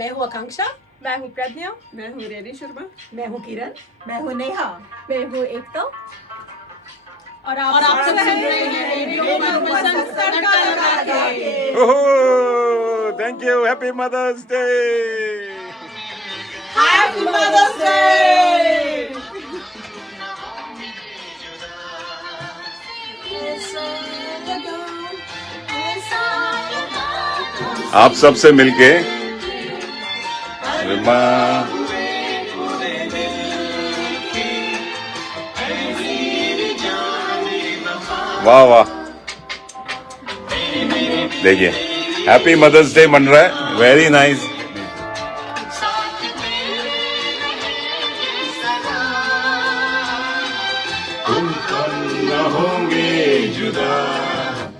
मैं हूँ आकांक्षा। मैं हूँ प्रज्ञा। मैं हूँ रेनी शर्मा। मैं हूँ किरण। मैं हूँ नेहा। मैं हूँ एकता। और आप सुन रहे हैं रेडियो मनपसंद तड़का लगा के। ओहो, thank you. Happy mother's day. Happy mother's day. आप सबसे मिलके माँ वाह वाह, देखिए हैप्पी मदर्स डे मन रहा है। Very nice.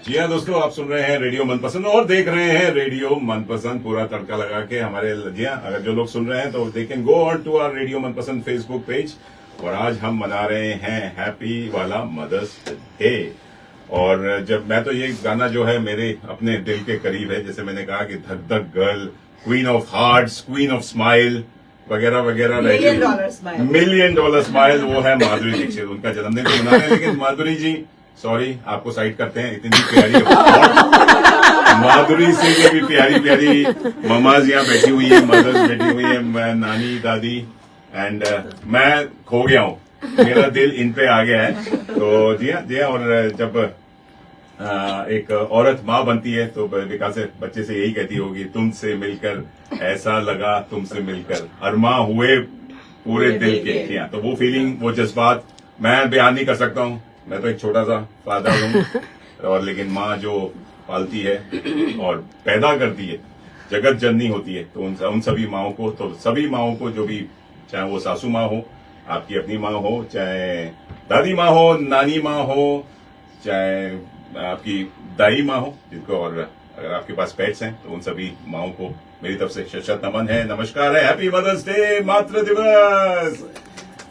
जी हाँ दोस्तों, आप सुन रहे हैं रेडियो मनपसंद और देख रहे हैं रेडियो मनपसंद पूरा तड़का लगा के। हमारे जी हाँ, अगर जो लोग सुन रहे हैं तो they can go on to our radio मनपसंद फेसबुक पेज। और आज हम मना रहे हैं हैप्पी वाला मदर्स डे। और जब मैं तो ये गाना जो है मेरे अपने दिल के करीब है, जैसे मैंने कहा कि धक धक girl, queen of hearts, queen of smile वगैरह वगैरह, $1 मिलियन स्माइल, वो है माधुरी दीक्षित। उनका जन्मदिन तो मना रहे हैं, लेकिन माधुरी जी सॉरी, आपको साइड करते हैं। इतनी प्यारी माधुरी से भी प्यारी प्यारी ममाज यहाँ बैठी हुई है, मदर्स बैठी हुई है, नानी दादी, एंड मैं खो गया हूँ। मेरा दिल इन पे आ गया है। तो जी हाँ। और जब एक औरत माँ बनती है तो विकास बच्चे से यही कहती होगी, तुमसे मिलकर ऐसा लगा, तुमसे मिलकर अरमा हुए पूरे दिल के। जी हाँ, तो वो फीलिंग, वो जज्बात मैं बयान नहीं कर सकता हूँ। मैं तो एक छोटा सा फादर हूँ, और लेकिन माँ जो पालती है और पैदा करती है, जगत जननी होती है। तो उन सभी माँओं को, तो सभी माँओं को, जो भी, चाहे वो सासू माँ हो, आपकी अपनी माँ हो, चाहे दादी माँ हो, नानी माँ हो, चाहे आपकी दाई माँ हो, जिनको, और अगर आपके पास पेट्स हैं तो उन सभी माँओं को मेरी तरफ से शत नमन है, नमस्कार है। हैप्पी मदर्स डे, मातृ दिवस।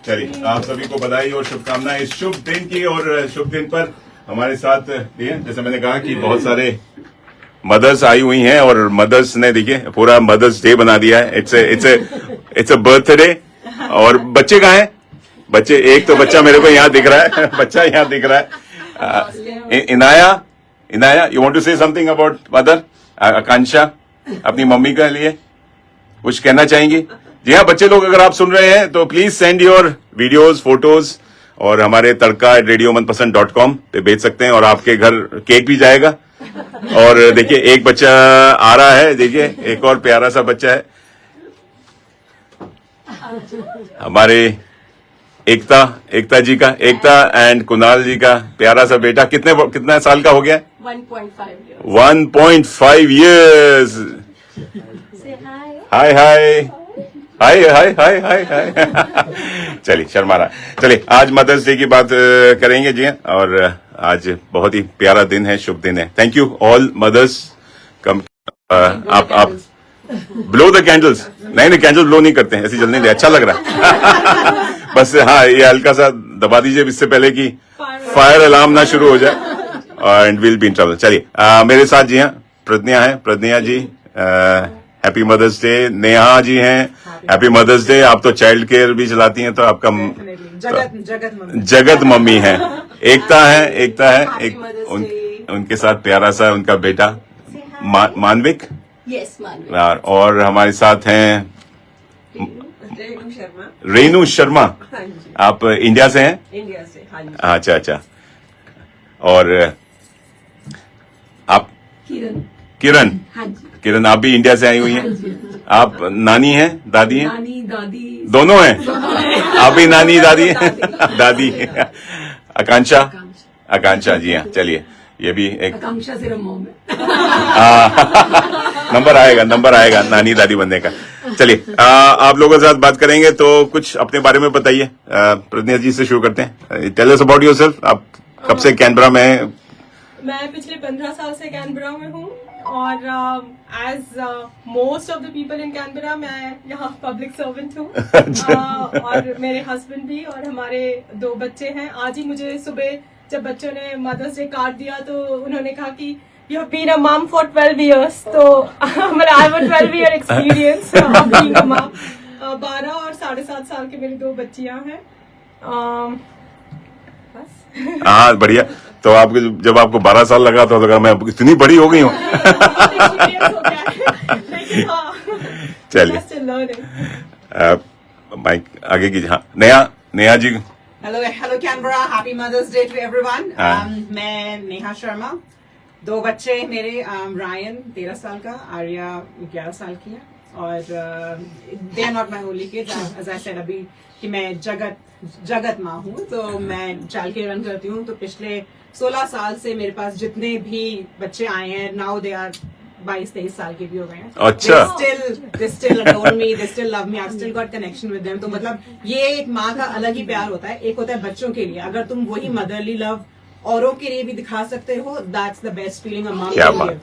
चलिए, आप सभी को बधाई और शुभकामनाएं इस शुभ दिन की। और शुभ दिन पर हमारे साथ, जैसे मैंने कहा कि बहुत सारे मदर्स आई हुई हैं, और मदर्स ने देखिए पूरा मदर्स डे बना दिया है। It's a birthday. और बच्चे कहाँ हैं? बच्चे, एक तो बच्चा मेरे को यहाँ दिख रहा है, बच्चा यहाँ दिख रहा है। Inaya, you want to say something about mother? Akanksha, अपनी मम्मी के लिए कुछ कहना चाहेंगी? जी हाँ बच्चे लोग, अगर आप सुन रहे हैं तो please send your videos, photos, और हमारे तड़का@radiomanpasand.com पे भेज सकते हैं। और आपके घर केक भी जाएगा। और देखिए, एक बच्चा आ रहा है, देखिए एक और प्यारा सा बच्चा है, हमारे एकता जी का, एकता एंड कुणाल जी का प्यारा सा बेटा। कितना साल का हो गया? 1.5 years। हाय हाय हाय हाय हाय हाय हाय। चलिए, शर्मा रहा। चलिए, आज मदर्स डे की बात करेंगे जी। और आज बहुत ही प्यारा दिन है, शुभ दिन है। Thank you all mothers. Come आप ब्लो द कैंडल्स। नहीं, कैंडल ब्लो नहीं करते हैं, ऐसे जलने दे, अच्छा लग रहा है। बस हाँ, ये हल्का सा दबा दीजिए इससे पहले कि फायर अलार्म ना शुरू हो जाए, and will be in trouble. चलिए, मेरे साथ जी हाँ प्रज्ञा है। प्रज्ञा जी, happy mother's day. Neha ji हैं, हैप्पी मदर्स डे। आप तो चाइल्ड केयर भी चलाती हैं, तो आपका जगत मम्मी है। एकता है एक उनके साथ प्यारा सा उनका बेटा मानविक। यस, मानविक। और हमारे साथ हैं रेनू शर्मा। हाँ जी। आप इंडिया से हैं? इंडिया से। हाँ जी। अच्छा। और आप? किरण। हाँ जी। किरण, आप भी इंडिया से आई हुई हैं? आप नानी हैं, दादी हैं? नानी दादी दोनों हैं। आप भी नानी दादी हैं? दादी। आकांक्षा जी हाँ। चलिए, ये भी एक आकांक्षा से मॉम है। नंबर आएगा नानी दादी बनने का। चलिए, आप लोगों के साथ बात करेंगे, तो कुछ अपने बारे में बताइए। प्रज्ञा जी से शुरू करते हैं। Tell us about yourself. आप कब से कैनबरा में हैं? मैं पिछले 15 साल से कैनबरा में हूँ, और as most of the people in Canberra मैं यहाँ पब्लिक सर्वेंट हूँ। और मेरे हस्बैंड भी, और हमारे 2 बच्चे हैं। आज ही मुझे सुबह जब बच्चों ने मदर्स डे कार्ड दिया, तो उन्होंने कहा कि you have been a mom for 12 years. तो मतलब I have a 12-year experience of being a mom. 12 और 7.5 साल की मेरी 2 बच्चियां हैं. बस. हाँ बढ़िया. तो आपको जब आपको 12 साल लगा तो लगा मैं इतनी बड़ी हो गई हूँ. चलिए. Still learning. माइक आगे की. हाँ Neha ji. Hello Canberra, happy mother's day to everyone. हाँ. मैं नेहा शर्मा. 2 बच्चे मेरे, रायन 13 साल का, आर्या 11 साल की है. और they are not my only kids. As I said अभी कि मैं जगत माँ हूँ, तो मैं चाइल्ड केयर रन करती हूँ. तो पिछले 16 साल से मेरे पास जितने भी बच्चे आए हैं, नाउ दे आर 22-23 साल के भी हो गए हैं. अच्छा. They still adore me, they still love me, I've still got connection with them. तो मतलब ये एक माँ का अलग ही प्यार होता है. एक होता है बच्चों के लिए, अगर तुम वही मदरली लव औरों के लिए भी दिखा सकते हो, that's the best feeling a mom can give.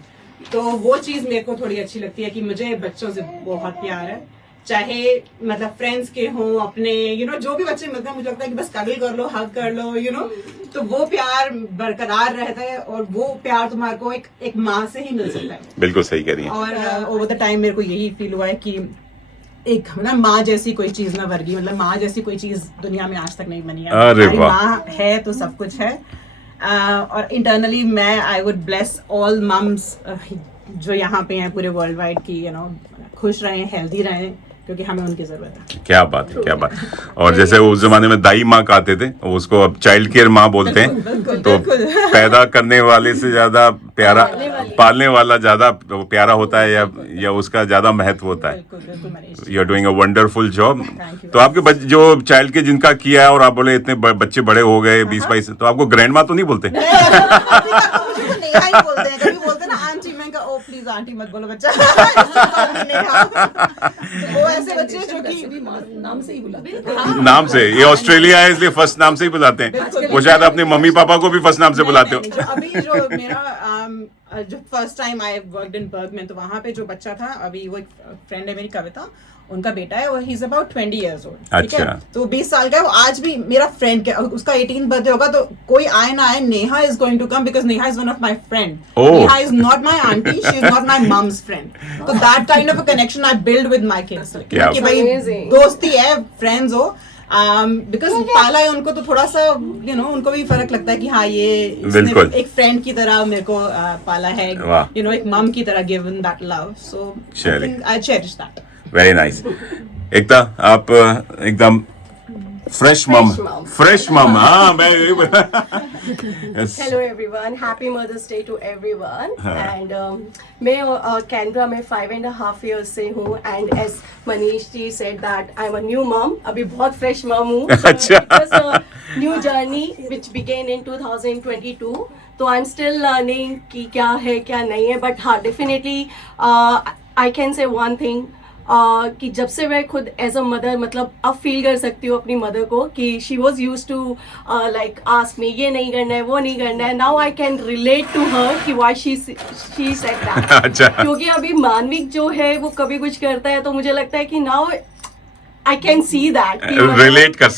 तो वो चीज मेरे को थोड़ी अच्छी लगती है कि मुझे बच्चों से बहुत प्यार है. चाहे मतलब फ्रेंड्स के हों, अपने जो भी बच्चे मिलते हैं, मुझे लगता है कि बस कगल कर लो, हग कर लो, तो वो प्यार बरकरार रहता है. और वो प्यार तुम्हारे को एक माँ से ही मिल सकता है. बिल्कुल सही कह रही हैं. और ओवर द टाइम मेरे को यही फील हुआ है कि एक ना माँ जैसी कोई चीज ना वर्गी, मतलब माँ जैसी कोई चीज दुनिया में आज तक नहीं बनी है. अरे वाह. माँ है तो सब कुछ है. और इंटरनली मैं I would bless all mums जो यहाँ पे हैं पूरे वर्ल्ड वाइड की खुश रहें, हेल्दी रहें, क्योंकि हमें उनकी जरूरत है. क्या बात है, क्या बात. और जैसे उस जमाने में दाई माँ कहते थे, उसको अब चाइल्ड केयर माँ बोलते हैं. तो पैदा करने वाले से ज्यादा प्यारा पालने वाला ज्यादा प्यारा होता है, या उसका ज्यादा महत्व होता है. You are doing a wonderful job. तो आपके जो चाइल्ड के जिनका किया है, और आप बोले इतने बच्चे बड़े हो गए 20-22, तो आपको ग्रैंड माँ तो नहीं बोलते? नेहा ही बोलते हैं. कभी बोलते हैं ना आंटी, मैं कहा ओ प्लीज आंटी मत बोलो बच्चा. तो वो ऐसे बच्चे जो कि नाम से ही बुलाते हैं. नाम से. ये ऑस्ट्रेलिया है इसलिए फर्स्ट नाम से ही बुलाते हैं. वो शायद अपने मम्मी पापा को भी फर्स्ट नाम से बुलाते हो. अभी जो मेरा जो first time I worked in Burgman, तो वहाँ पे जो बच्चा था, अभी वो एक फ्रेंड है मेरी, कविता, उनका बेटा है, वो he is about 20 years old. ठीक है. तो 20 साल का है वो. आज भी मेरा फ्रेंड, उसका 18th बर्थडे होगा, तो कोई आए ना आए, Neha is going to come because Neha is one of my friend. Neha is not my aunty, she is not my mum's friend. तो that kind of a connection I build with my kids, कि भाई दोस्ती है, फ्रेंड्स हो. Because पाला है उनको, तो थोड़ा सा उनको भी फर्क लगता है कि हाँ ये एक फ्रेंड की तरह मेरे को पाला है, एक मम की तरह given that love. So I cherish that. Very nice. Ekta, आप एकदम फ्रेश मम. हाँ मैं Hello everyone, happy Mother's Day to everyone. And मैं कैनबरा में 5.5 years से हूँ. And as Manish ji said that I'm a new mom. अभी बहुत fresh mom हूँ. अच्छा. It was a new journey which began in 2022. तो I'm still learning कि क्या है क्या नहीं है. But हाँ, definitely I can say one thing. कि जब से मैं खुद एज अ मदर मतलब अब फील कर सकती हूँ अपनी मदर को कि she was use to like ask me ये नहीं करना है, वो नहीं करना है. Now I can relate to her कि व्हाई शी सेड दैट. अच्छा. क्योंकि अभी मानविक जो है वो कभी कुछ करता है, तो मुझे लगता है कि now I can see that, relate कर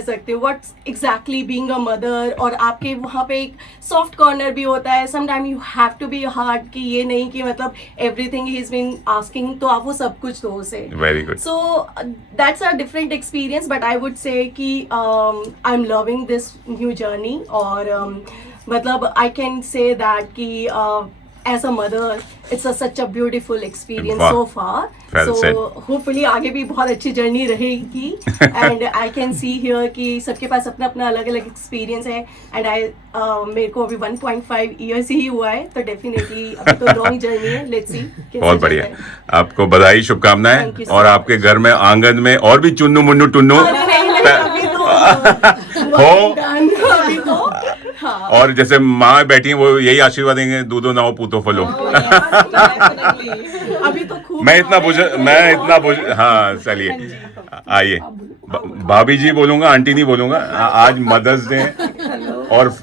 सकते हो what's exactly being a mother. और आपके वहाँ पे एक सॉफ्ट कॉर्नर भी होता है. Some time you have to be hard कि ये नहीं कि मतलब एवरीथिंग ही इज बीन आस्किंग तो आप वो सब कुछ दो उसे. Very good. So that's a different experience. But I would say कि I am loving this new journey. और मतलब आई कैन से दैट कि as a mother it's such a beautiful experience so far. So hopefully आगे भी बहुत अच्छी journey रहेगी. And I can see here कि सबके पास अपना अपना अलग अलग एक्सपीरियंस है. And मेरे को अभी 1.5 years ही हुआ है, तो डेफिनेटली अभी तो लॉन्ग जर्नी है. Let's see. बहुत बढ़िया. आपको बधाई, शुभकामनाएं. और आपके घर में आंगन में और भी चुन्नू मुन्नू टुन्नू हो. और जैसे माँ बैठी हैं वो यही आशीर्वाद देंगे, दूधो नाओ पूतो फलो. अभी तो खूब मैं इतना बुझ. हाँ चलिए आइए. भाभी जी बोलूंगा, आंटी नहीं बोलूंगा. आज मदर्स डे. और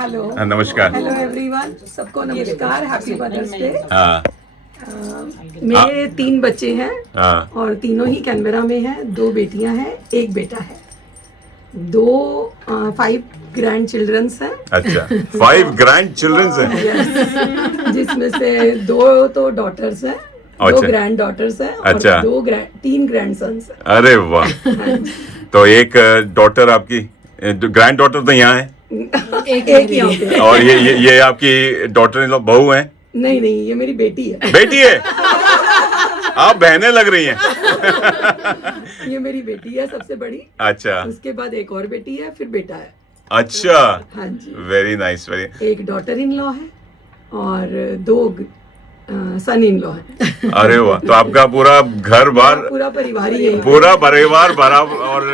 हेलो, नमस्कार. हेलो एवरीवन, सबको नमस्कार. Happy mother's day. हाँ. मेरे 3 बच्चे हैं. हाँ. और तीनों ही कैनबरा में हैं. 2 बेटियां हैं, 1 बेटा है. 5 ग्रैंड चिल्ड्रंस हैं। अच्छा, 5 ग्रैंड चिल्ड्रंस हैं। Yes, जिसमें से 2 तो डॉटर्स हैं, 2 अच्छा। ग्रैंड डॉटर्स हैं अच्छा। और 3 ग्रैंड सन्स हैं। अरे वाह, तो एक डॉटर आपकी, ग्रैंड डॉटर तो यहाँ है, एक यहाँ पे। और ये आपकी डॉटर इन लॉ बहू है? नहीं, ये मेरी बेटी है। बेटी है? आप बहनें लग रही हैं। ये मेरी बेटी है सबसे बड़ी। अच्छा उसके बाद एक और बेटी है, फिर बेटा है। अच्छा, हाँ जी। Very nice, very. एक डॉटर इन लॉ है और 2 सन इन लॉ है। अरे वाह, तो आपका पूरा घर बार, पूरा परिवार ही है, पूरा परिवार भरा और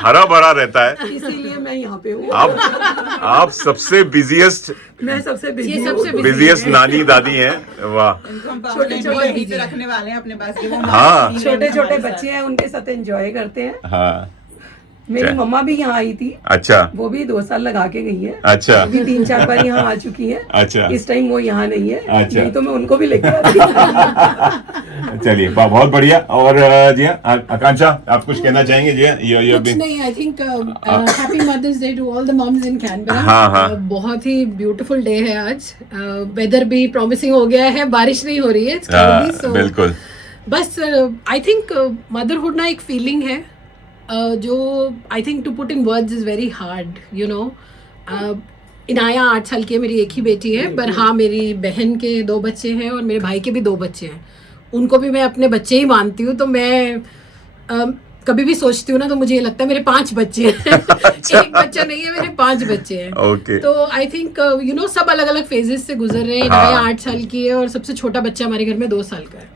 हरा भरा रहता है। इसीलिए मैं यहाँ पे हूँ। आप सबसे बिजिएस्ट मैं सबसे बिजी ये हूँ। सबसे बिजिएस्ट नानी दादी हैं। वाह, इनको हम छोटे-छोटे बीच रखने वाले हैं अपने पास कि वो हाँ। छोटे बच्चे हैं, उनके साथ एंजॉय करते हैं। हाँ, मेरी अच्छा। मम्मा भी यहाँ आई थी, अच्छा वो भी 2 साल लगा के गई है। अच्छा अभी 3-4 बार यहाँ आ चुकी है। अच्छा, इस टाइम वो यहाँ नहीं है। अच्छा। नहीं तो मैं उनको भी लेके आती। चलिए बहुत बढ़िया। और जी हाँ, आकांक्षा, आप कुछ कहना चाहेंगे? जी हाँ, ये कुछ नहीं, I think happy mother's day to all the moms in Canberra. हाँ। बहुत ही ब्यूटीफुल डे है आज। वेदर भी प्रॉमिसिंग हो गया है, बारिश नहीं हो रही है, it's cloudy, so बिल्कुल। बस आई थिंक मदरहुड ना एक फीलिंग है जो I think to put in words is very hard, you know. Inaya 8 साल की है, मेरी एक ही बेटी है, पर हाँ मेरी बहन के 2 बच्चे हैं और मेरे भाई के भी 2 बच्चे हैं। उनको भी मैं अपने बच्चे ही मानती हूँ, तो मैं कभी भी सोचती हूँ ना तो मुझे ये लगता है मेरे 5 बच्चे हैं। एक बच्चा नहीं है, मेरे 5 बच्चे हैं। ओके। तो आई थिंक यू नो सब अलग अलग फेजेस से गुजर रहे हैं। इनाया 8 साल की है और सबसे छोटा बच्चा हमारे घर में 2 साल का है।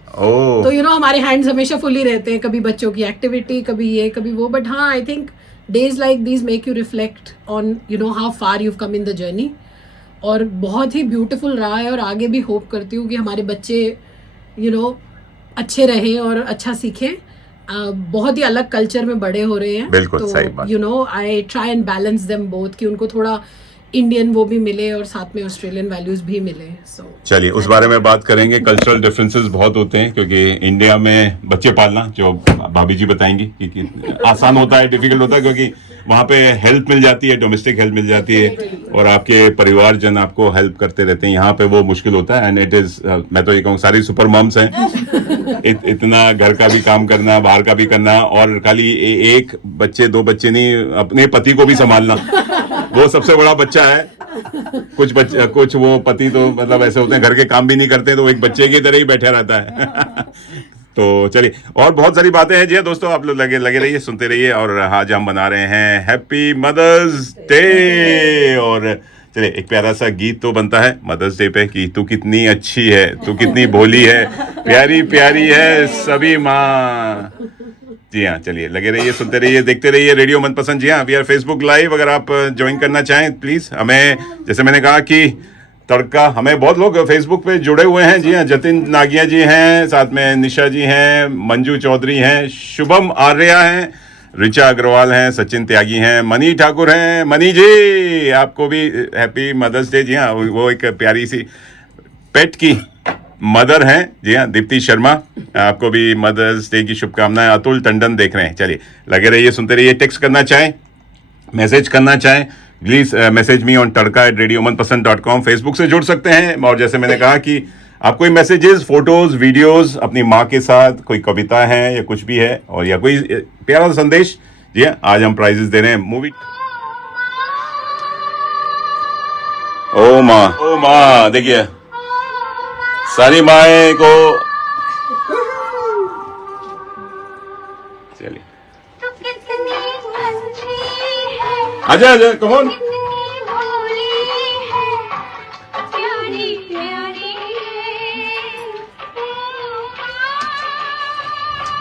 तो यू नो हमारे हैंड्स हमेशा फुल ही रहते हैं, कभी बच्चों की एक्टिविटी, कभी ये कभी वो। बट हाँ, I think days like these make you reflect on you know how far you come in the journey. और बहुत ही ब्यूटीफुल रहा है और आगे भी होप करती हूँ कि हमारे बच्चे यू नो अच्छे रहें और अच्छा सीखें। बहुत ही अलग कल्चर में बड़े हो रहे हैं, बिल्कुल, तो सही बात। You know I try and balance them both कि उनको थोड़ा इंडियन वो भी मिले और साथ में ऑस्ट्रेलियन वैल्यूज भी मिले। सो चलिए उस बारे में बात करेंगे। कल्चरल डिफरेंसेस बहुत होते हैं, क्योंकि इंडिया में बच्चे पालना, जो भाभी जी बताएंगी कि आसान होता है, डिफिकल्ट होता है, क्योंकि वहाँ पे हेल्प मिल जाती है, डोमेस्टिक हेल्प मिल जाती है और आपके परिवारजन आपको हेल्प करते रहते हैं। यहाँ पे वो मुश्किल होता है। एंड इट इज, मैं तो ये कहूँ सारी सुपर मॉम्स हैं। इतना घर का भी काम करना, बाहर का भी करना, और खाली 1 बच्चे 2 बच्चे नहीं, अपने पति को भी संभालना, वो सबसे बड़ा बच्चा है। कुछ वो पति तो मतलब ऐसे होते हैं, घर के काम भी नहीं करते, तो वो एक बच्चे की तरह ही बैठा रहता है। तो चलिए, और बहुत सारी बातें हैं जी दोस्तों, आप लोग लगे रहिए, सुनते रहिए। और आज हम बना रहे हैं हैप्पी मदर्स डे। और चलिए, एक प्यारा सा गीत तो बनता है मदर्स डे पे कि तू कितनी अच्छी है, तू कितनी भोली है, प्यारी प्यारी है सभी माँ। जी हाँ, चलिए लगे रहिए, सुनते रहिए, देखते रहिए रेडियो मनपसंद। जी हाँ, वी आर फेसबुक लाइव, अगर आप ज्वाइन करना चाहें प्लीज हमें। जैसे मैंने कहा कि तड़का, हमें बहुत लोग फेसबुक पे जुड़े हुए हैं। जी हाँ, जतिन नागिया जी हैं, साथ में निशा जी हैं, मंजू चौधरी हैं, शुभम आर्या हैं, ऋचा अग्रवाल हैं, सचिन त्यागी हैं, मनी ठाकुर हैं। मनी जी, आपको भी हैप्पी मदर्स डे। जी हाँ, वो एक प्यारी सी पेट की मदर हैं। जी हाँ, दीप्ति शर्मा, आपको भी मदर्स डे की शुभकामनाएं। अतुल टंडन देख रहे हैं। चलिए लगे रहिए, सुनते रहिए। टेक्स्ट करना चाहें, मैसेज करना चाहें, please message me on tadka@radiomanpasand.com। Facebook से जुड़ सकते हैं। और जैसे मैंने कहा कि आप कोई मैसेजेस, फोटोज, वीडियोस अपनी माँ के साथ, कोई कविता है या कुछ भी है, और या कोई प्यारा सा संदेश। जी हाँ, आज हम प्राइजेस दे रहे हैं मूवी। ओ माँ, देखिए सारी माए को। चलिए आजा कम ऑन।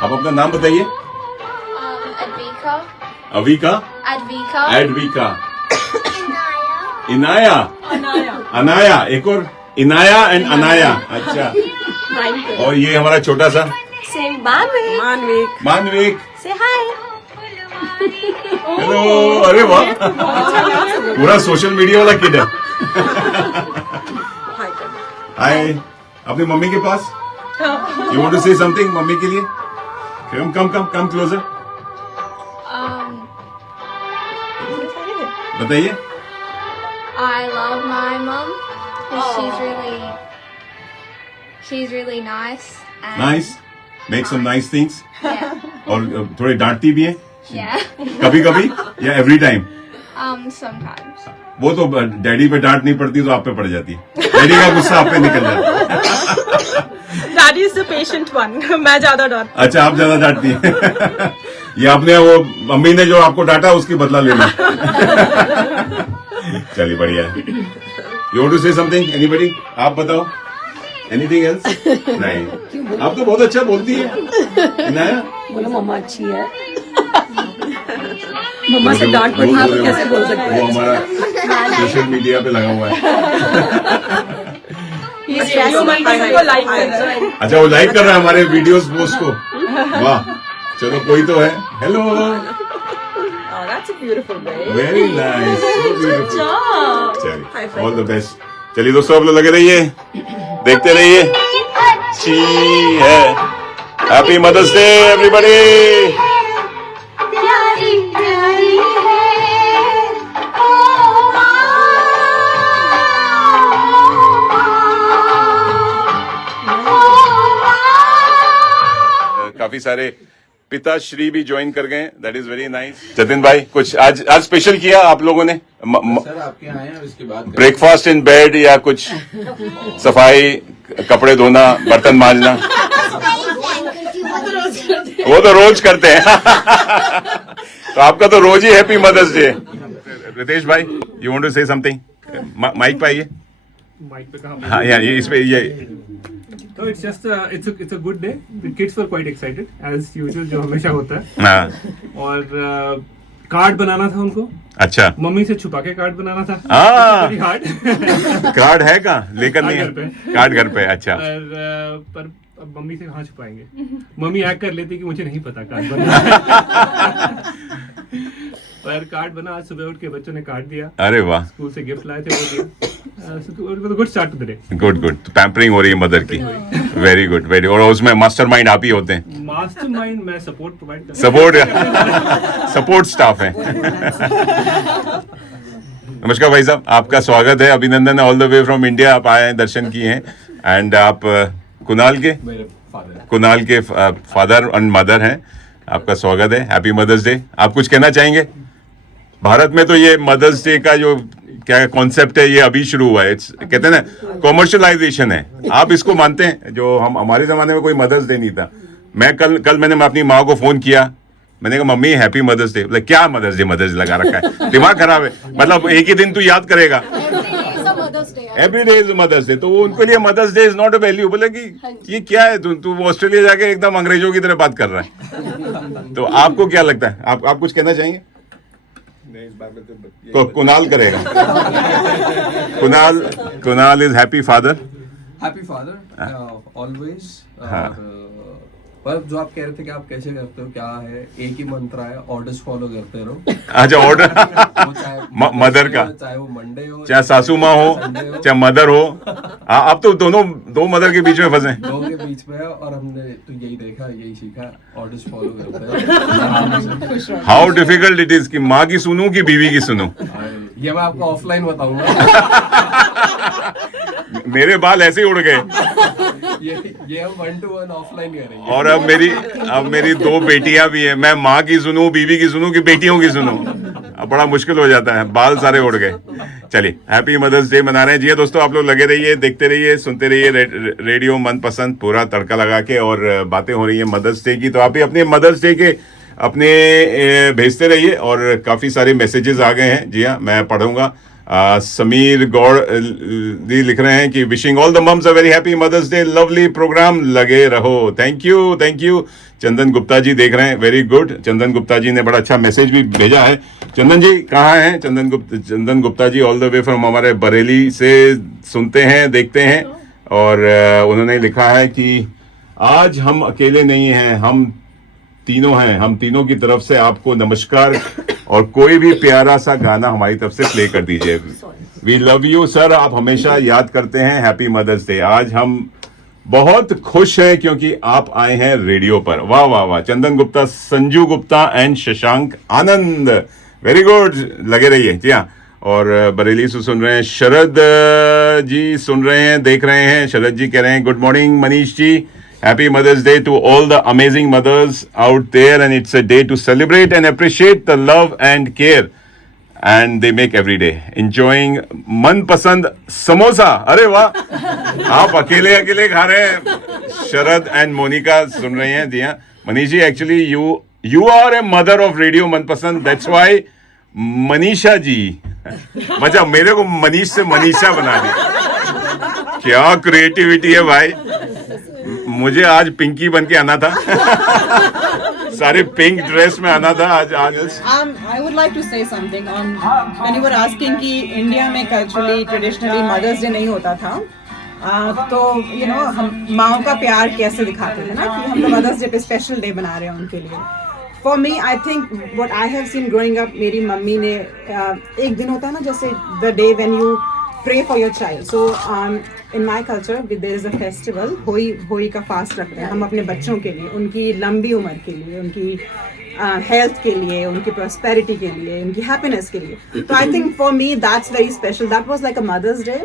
आप अपना नाम बताइए। Advika. अविका, एडविका, इनाया, अनाया, एक और इनाया एंड अनाया। अच्छा, और ये हमारा छोटा सा मानविक। हेलो, अरे वाह, पूरा सोशल मीडिया वाला किड है। हाय, अपनी मम्मी के पास। You want to say something mummy के लिए? Come closer. बताइए। I love my mom because she's really nice. And nice, make some nice things. Yeah. और थोड़े डांटती भी है Yeah. कभी कभी या एवरी टाइम? Sometimes. वो तो डैडी पे डांट नहीं पड़ती तो आप पे पड़ जाती है. डैडी का गुस्सा आप पे निकल जाता है. Daddy is the patient one. मैं ज्यादा डर. अच्छा, आप ज्यादा डांटती है. ये आपने वो मम्मी ने जो आपको डांटा उसकी बदला ले ली. चलिए बढ़िया है. You want to say something anybody? आप बताओ. Anything else? नहीं, आप तो बहुत अच्छा बोलती है ना. बोलो मम्मा अच्छी है. मम्मा से डांट पड़ती है तो कैसे बोल सकते वो हमारा सोशल मीडिया पे लगा हुआ है. को लाइक कर रहा है. अच्छा, वो लाइक कर रहा है हमारे वीडियोस पोस्ट को. वाह, चलो कोई तो है. Hello. Oh, that's a beautiful baby. Very nice, so beautiful. चलिए, ऑल द बेस्ट. चलिए दोस्तों, आप लोग लगे रहिए, देखते रहिए. अच्छी है. Happy mother's day everybody. प्यारी प्यारी है ओ काफी सारे पिताश्री भी ज्वाइन कर गए. That is very nice. Jatin भाई, कुछ आज स्पेशल किया आप लोगों ने? सर आपके यहाँ आए हैं, उसके बाद ब्रेकफास्ट इन बेड या कुछ सफाई, कपड़े धोना, बर्तन मांजना? वो तो रोज करते हैं. तो आपका तो रोज ही हैप्पी मदर्स डे. रितेश भाई, you want to say something? Mike पे आइए. माइक पे कहाँ? हाँ, ये इस पे ये. तो it's just it's a good day. The kids were quite excited as usual, जो हमेशा होता है. हाँ. और कार्ड बनाना था उनको. अच्छा, मम्मी से छुपा के कार्ड बनाना था. कार्ड कार्ड है कहाँ? लेकर नहीं घर है? पे. कार्ड घर पे. अच्छा. पर अब मम्मी से कहाँ छुपाएंगे? मम्मी एक्ट कर लेती कि मुझे नहीं पता कार्ड बना. पर कार्ड बना. आज सुबह उठ के बच्चों ने कार्ड दिया. अरे वाह. स्कूल से गिफ्ट लाए थे, वो दिया. Good start to the day. Good good. Pampering हो रही है मदर की. Very good, very. और उसमें मास्टरमाइंड आप ही होते हैं? मास्टरमाइंड मैं सपोर्ट प्रोवाइड करता सपोर्ट स्टाफ है. नमस्कार भाई साहब, आपका स्वागत है. अभिनंदन, all the way from India आप आए हैं, दर्शन किए हैं. एंड आप कुणाल के फादर एंड मदर हैं. आपका स्वागत है. Happy mother's day. आप कुछ कहना चाहेंगे? भारत में तो ये मदर्स डे का जो क्या कॉन्सेप्ट है, ये अभी शुरू हुआ है. कहते हैं ना, कॉमर्शलाइजेशन है. आप इसको मानते हैं? जो हम हमारे जमाने में कोई मदर्स डे नहीं था. मैं कल मैंने अपनी माँ को फोन किया. मैंने कहा मम्मी हैप्पी मदर्स डे. बोले क्या मदर्स डे लगा रखा है, दिमाग खराब है. मतलब एक ही दिन तू याद करेगा, every day is mother's day. तो उनके लिए mother's day is not a value. बोले कि ये क्या है, तू ऑस्ट्रेलिया जाके एकदम अंग्रेजों की तरह बात कर रहा है. तो आपको क्या लगता है? आप कुछ कहना चाहेंगे? कुणाल करेगा. Kunal is happy father. Always. हाँ. पर जो आप कह रहे थे कि आप कैसे करते हो, क्या है, एक ही मंत्र है, ऑर्डर्स फॉलो करते रहो. अच्छा, ऑर्डर मदर का, चाहे वो मंडे हो, चाहे सासू माँ हो, चाहे मदर हो. आप तो दो मदर के बीच में फंसे. दो के बीच में है. और हमने तो यही देखा, यही सीखा, ऑर्डर्स फॉलो करते हैं. हाउ डिफिकल्ट इट इज कि माँ की सुनूं कि बीवी की सुनूं. ये मैं आपको ऑफलाइन बताऊंगा. मेरे बाल ऐसे ही उड़ गए. ये हम 1-to-1 ऑफलाइन करेंगे. और अब मेरी दो बेटियां भी हैं. मैं माँ की सुनूं, बीवी की सुनूं कि बेटियों की सुनूं, अब बड़ा मुश्किल हो जाता है. बाल सारे उड़ गए. चलिए, हैप्पी मदर्स डे मना रहे हैं. जी दोस्तों, आप लोग लगे रहिए, देखते रहिए, सुनते रहिए. रेडियो मनपसंद पूरा तड़का लगा के, और बातें हो रही है मदर्स डे की. तो आप भी अपने मदर्स डे के अपने भेजते रहिए. और काफी सारे मैसेजेस आ गए हैं. जी हाँ, मैं पढ़ूंगा. समीर गौड़ जी लिख रहे हैं कि wishing all the mums a very happy mother's Day. Lovely programme, लगे रहो. Thank you. चंदन गुप्ता जी देख रहे हैं. Very good. चंदन गुप्ता जी ने बड़ा अच्छा मैसेज भी भेजा है. चंदन जी कहाँ हैं? चंदन गुप्ता जी ऑल द वे फ्रॉम हमारे बरेली से सुनते हैं, देखते हैं. और उन्होंने लिखा है कि आज हम अकेले नहीं हैं, हम तीनों हैं. हम तीनों की तरफ से आपको नमस्कार. और कोई भी प्यारा सा गाना हमारी तरफ से प्ले कर दीजिए. We love you sir. आप हमेशा याद करते हैं. Happy mother's day. आज हम बहुत खुश हैं क्योंकि आप आए हैं रेडियो पर. वाह वाह वाह. Chandan Gupta, Sanju Gupta and Shashank Anand. Very good. लगे रहिए. जी हाँ. और बरेली से सुन रहे हैं शरद जी, सुन रहे हैं, देख रहे हैं। शरद जी कह रहे हैं good morning Manish ji, happy mother's day to all the amazing mothers out there and it's a day to celebrate and appreciate the love and care and they make every day enjoying मनपसंद समोसा। अरे वाह, आप अकेले अकेले खा रहे हैं। शरद एंड मोनिका सुन रही हैं। जी हाँ Manish ji, actually you are a mother of radio Manpasand, that's why Manisha ji, मतलब मेरे को मनीष से मनीषा बना दी। क्या क्रिएटिविटी है भाई। मुझे आज पिंकी बन के आना था। सारे पिंक ड्रेस में आना था आज। I would like to say something on when you were asking कि इंडिया में कल्चरली ट्रेडिशनली मदर्स डे नहीं होता था, तो यू नो हम माओ का प्यार कैसे दिखाते थे ना, कि हम लोग मदर्स डे पे स्पेशल डे बना रहे हैं उनके लिए। For me I think what I have seen growing up, मेरी मम्मी ने एक दिन होता है ना जैसे the day when you pray for your child. So in my culture there is a festival, Hoi का फास्ट रखते हैं हम अपने बच्चों के लिए, उनकी लंबी उम्र के लिए, उनकी हेल्थ के लिए, उनकी प्रॉस्पेरिटी के लिए, उनकी हैप्पीनेस के लिए। तो I think for me that's very special, that was like a Mother's Day,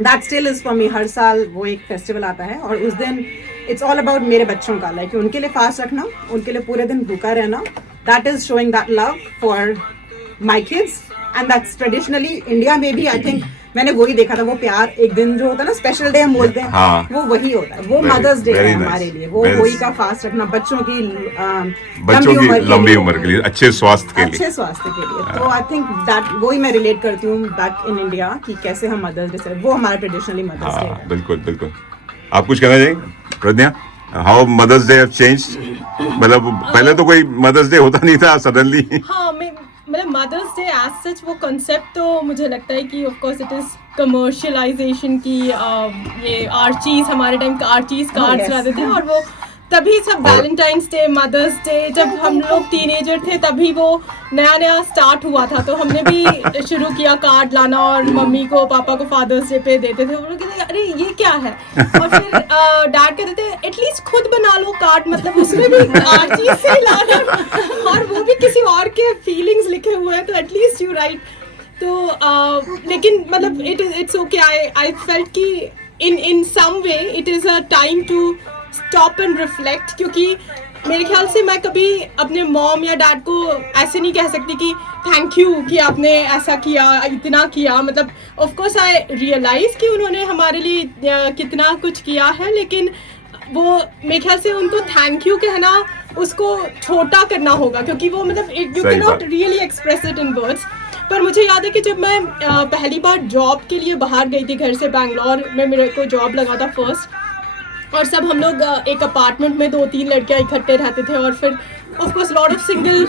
that still is for me. हर साल वो एक फेस्टिवल आता है और उस दिन इट्स ऑल अबाउट मेरे बच्चों का, लाइक उनके लिए फास्ट रखना, उनके लिए पूरे दिन भूखा रहना, that is showing that love for my kids and that's traditionally India में भी। आई थिंक मैंने वही देखा था, वो प्यार एक दिन जो होता है ना स्पेशल डे हम बोलते हैं, हाँ, वो वही होता है, वो मदर्स डे है हमारे लिए। वो वही का फास्ट रखना बच्चों की लंबी उम्र के लिए, अच्छे स्वास्थ्य के लिए, अच्छे स्वास्थ्य के लिए। तो आई थिंक दैट वही मैं रिलेट करती हूँ बैक इन इंडिया कि कैसे हम मदर्स डे से, वो हमारा ट्रेडिशनली मदर्स डे है। बिल्कुल बिल्कुल। आप कुछ कहना चाहेंगे Pragya, how Mother's Day have changed? मतलब पहले तो कोई मदर्स डे होता नहीं था, सडनली। हाँ, मतलब मदर्स डे एज सच वो कंसेप्ट तो मुझे लगता है कि of course it is commercialisation की, ये आर्चीज, हमारे टाइम का आर्चीज कार्ड्स लाते थे और वो तभी सब वैलेंटाइंस डे, मदर्स डे, जब हम लोग टीनेजर थे तभी वो नया नया स्टार्ट हुआ था, तो हमने भी शुरू किया कार्ड लाना और मम्मी को पापा को फादर्स डे पे देते थे। वो लोग कहते अरे ये क्या है, और फिर डैड कहते थे एटलीस्ट खुद बना लो कार्ड, मतलब उसमें भी आर्चीज से ला रहे और वो भी किसी और के फीलिंग्स लिखे हुए हैं, तो एटलीस्ट यू राइट। तो लेकिन मतलब इट्स ओके, आई फेल्ट कि in some way it is a time to stop and reflect, क्योंकि मेरे ख्याल से मैं कभी अपने मॉम या डैड को ऐसे नहीं कह सकती कि थैंक यू कि आपने ऐसा किया, इतना किया। मतलब ऑफ कोर्स आई रियलाइज कि उन्होंने हमारे लिए कितना कुछ किया है, लेकिन वो मेरे ख्याल से उनको थैंक यू कहना उसको छोटा करना होगा, क्योंकि वो मतलब you can not really express it in words. पर मुझे याद है कि जब मैं पहली बार जॉब के लिए बाहर गई थी घर से, बैंगलोर में मेरे को जॉब लगा था फर्स्ट, और सब हम लोग एक अपार्टमेंट में 2-3 लड़कियां इकट्ठे रहते थे, और फिर of course lot of single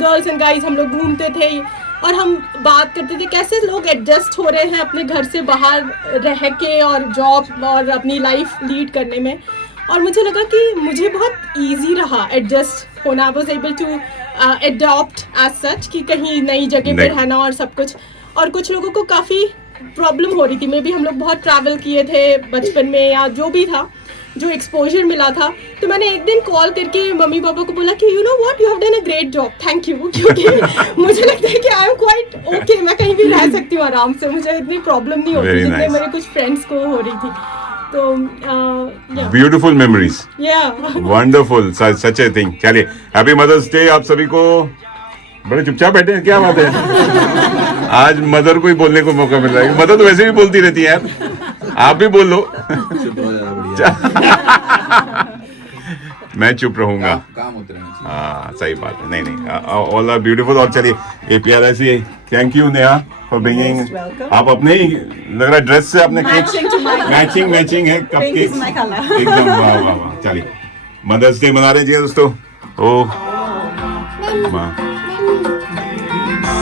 girls and guys हम लोग घूमते थे और हम बात करते थे कैसे लोग एडजस्ट हो रहे हैं अपने घर से बाहर रह के और जॉब और अपनी लाइफ लीड करने में। और मुझे लगा कि मुझे बहुत ईजी रहा एडजस्ट होना, I was able to adopt as such कि कहीं नई जगह पे रहना और सब कुछ। और कुछ लोगों को काफ़ी प्रॉब्लम हो रही थी, मे बी हम लोग बहुत ट्रैवल किए थे बचपन में या जो भी था, जो एक्सपोजर मिला था। तो मैंने एक दिन कॉल करके मम्मी पापा को बोला कि you know what, you have done a great job, thank you, क्योंकि मुझे लगता है कि आई एम क्वाइट ओके, मैं कहीं भी रह सकती हूँ आराम से, मुझे इतनी प्रॉब्लम नहीं होती जितने मेरे कुछ फ्रेंड्स को हो रही थी। तो beautiful memories, wonderful, such a thing. चलिए, हैप्पी मदर्स डे आप सभी को। बड़े चुपचाप बैठे हैं, क्या बात है? आज मदर को ही बोलने को मौका मिल रहा है। मदर तो वैसे भी बोलती रहती है यार, आप भी बोल लो। मैं चुप रहूंगा, काम होते रहना चाहिए। हाँ सही बात है। नहीं ऑल आर ब्यूटीफुल। और चलिए ये प्यारा सी, thank you Neha for bringing. आप अपने ही लग रहा है ड्रेस से आपने मैचिंग है कपकेक्स एकदम, वाह वाह वाह। चलिए मदर्स डे मना रहे दोस्तों। ओ माँ,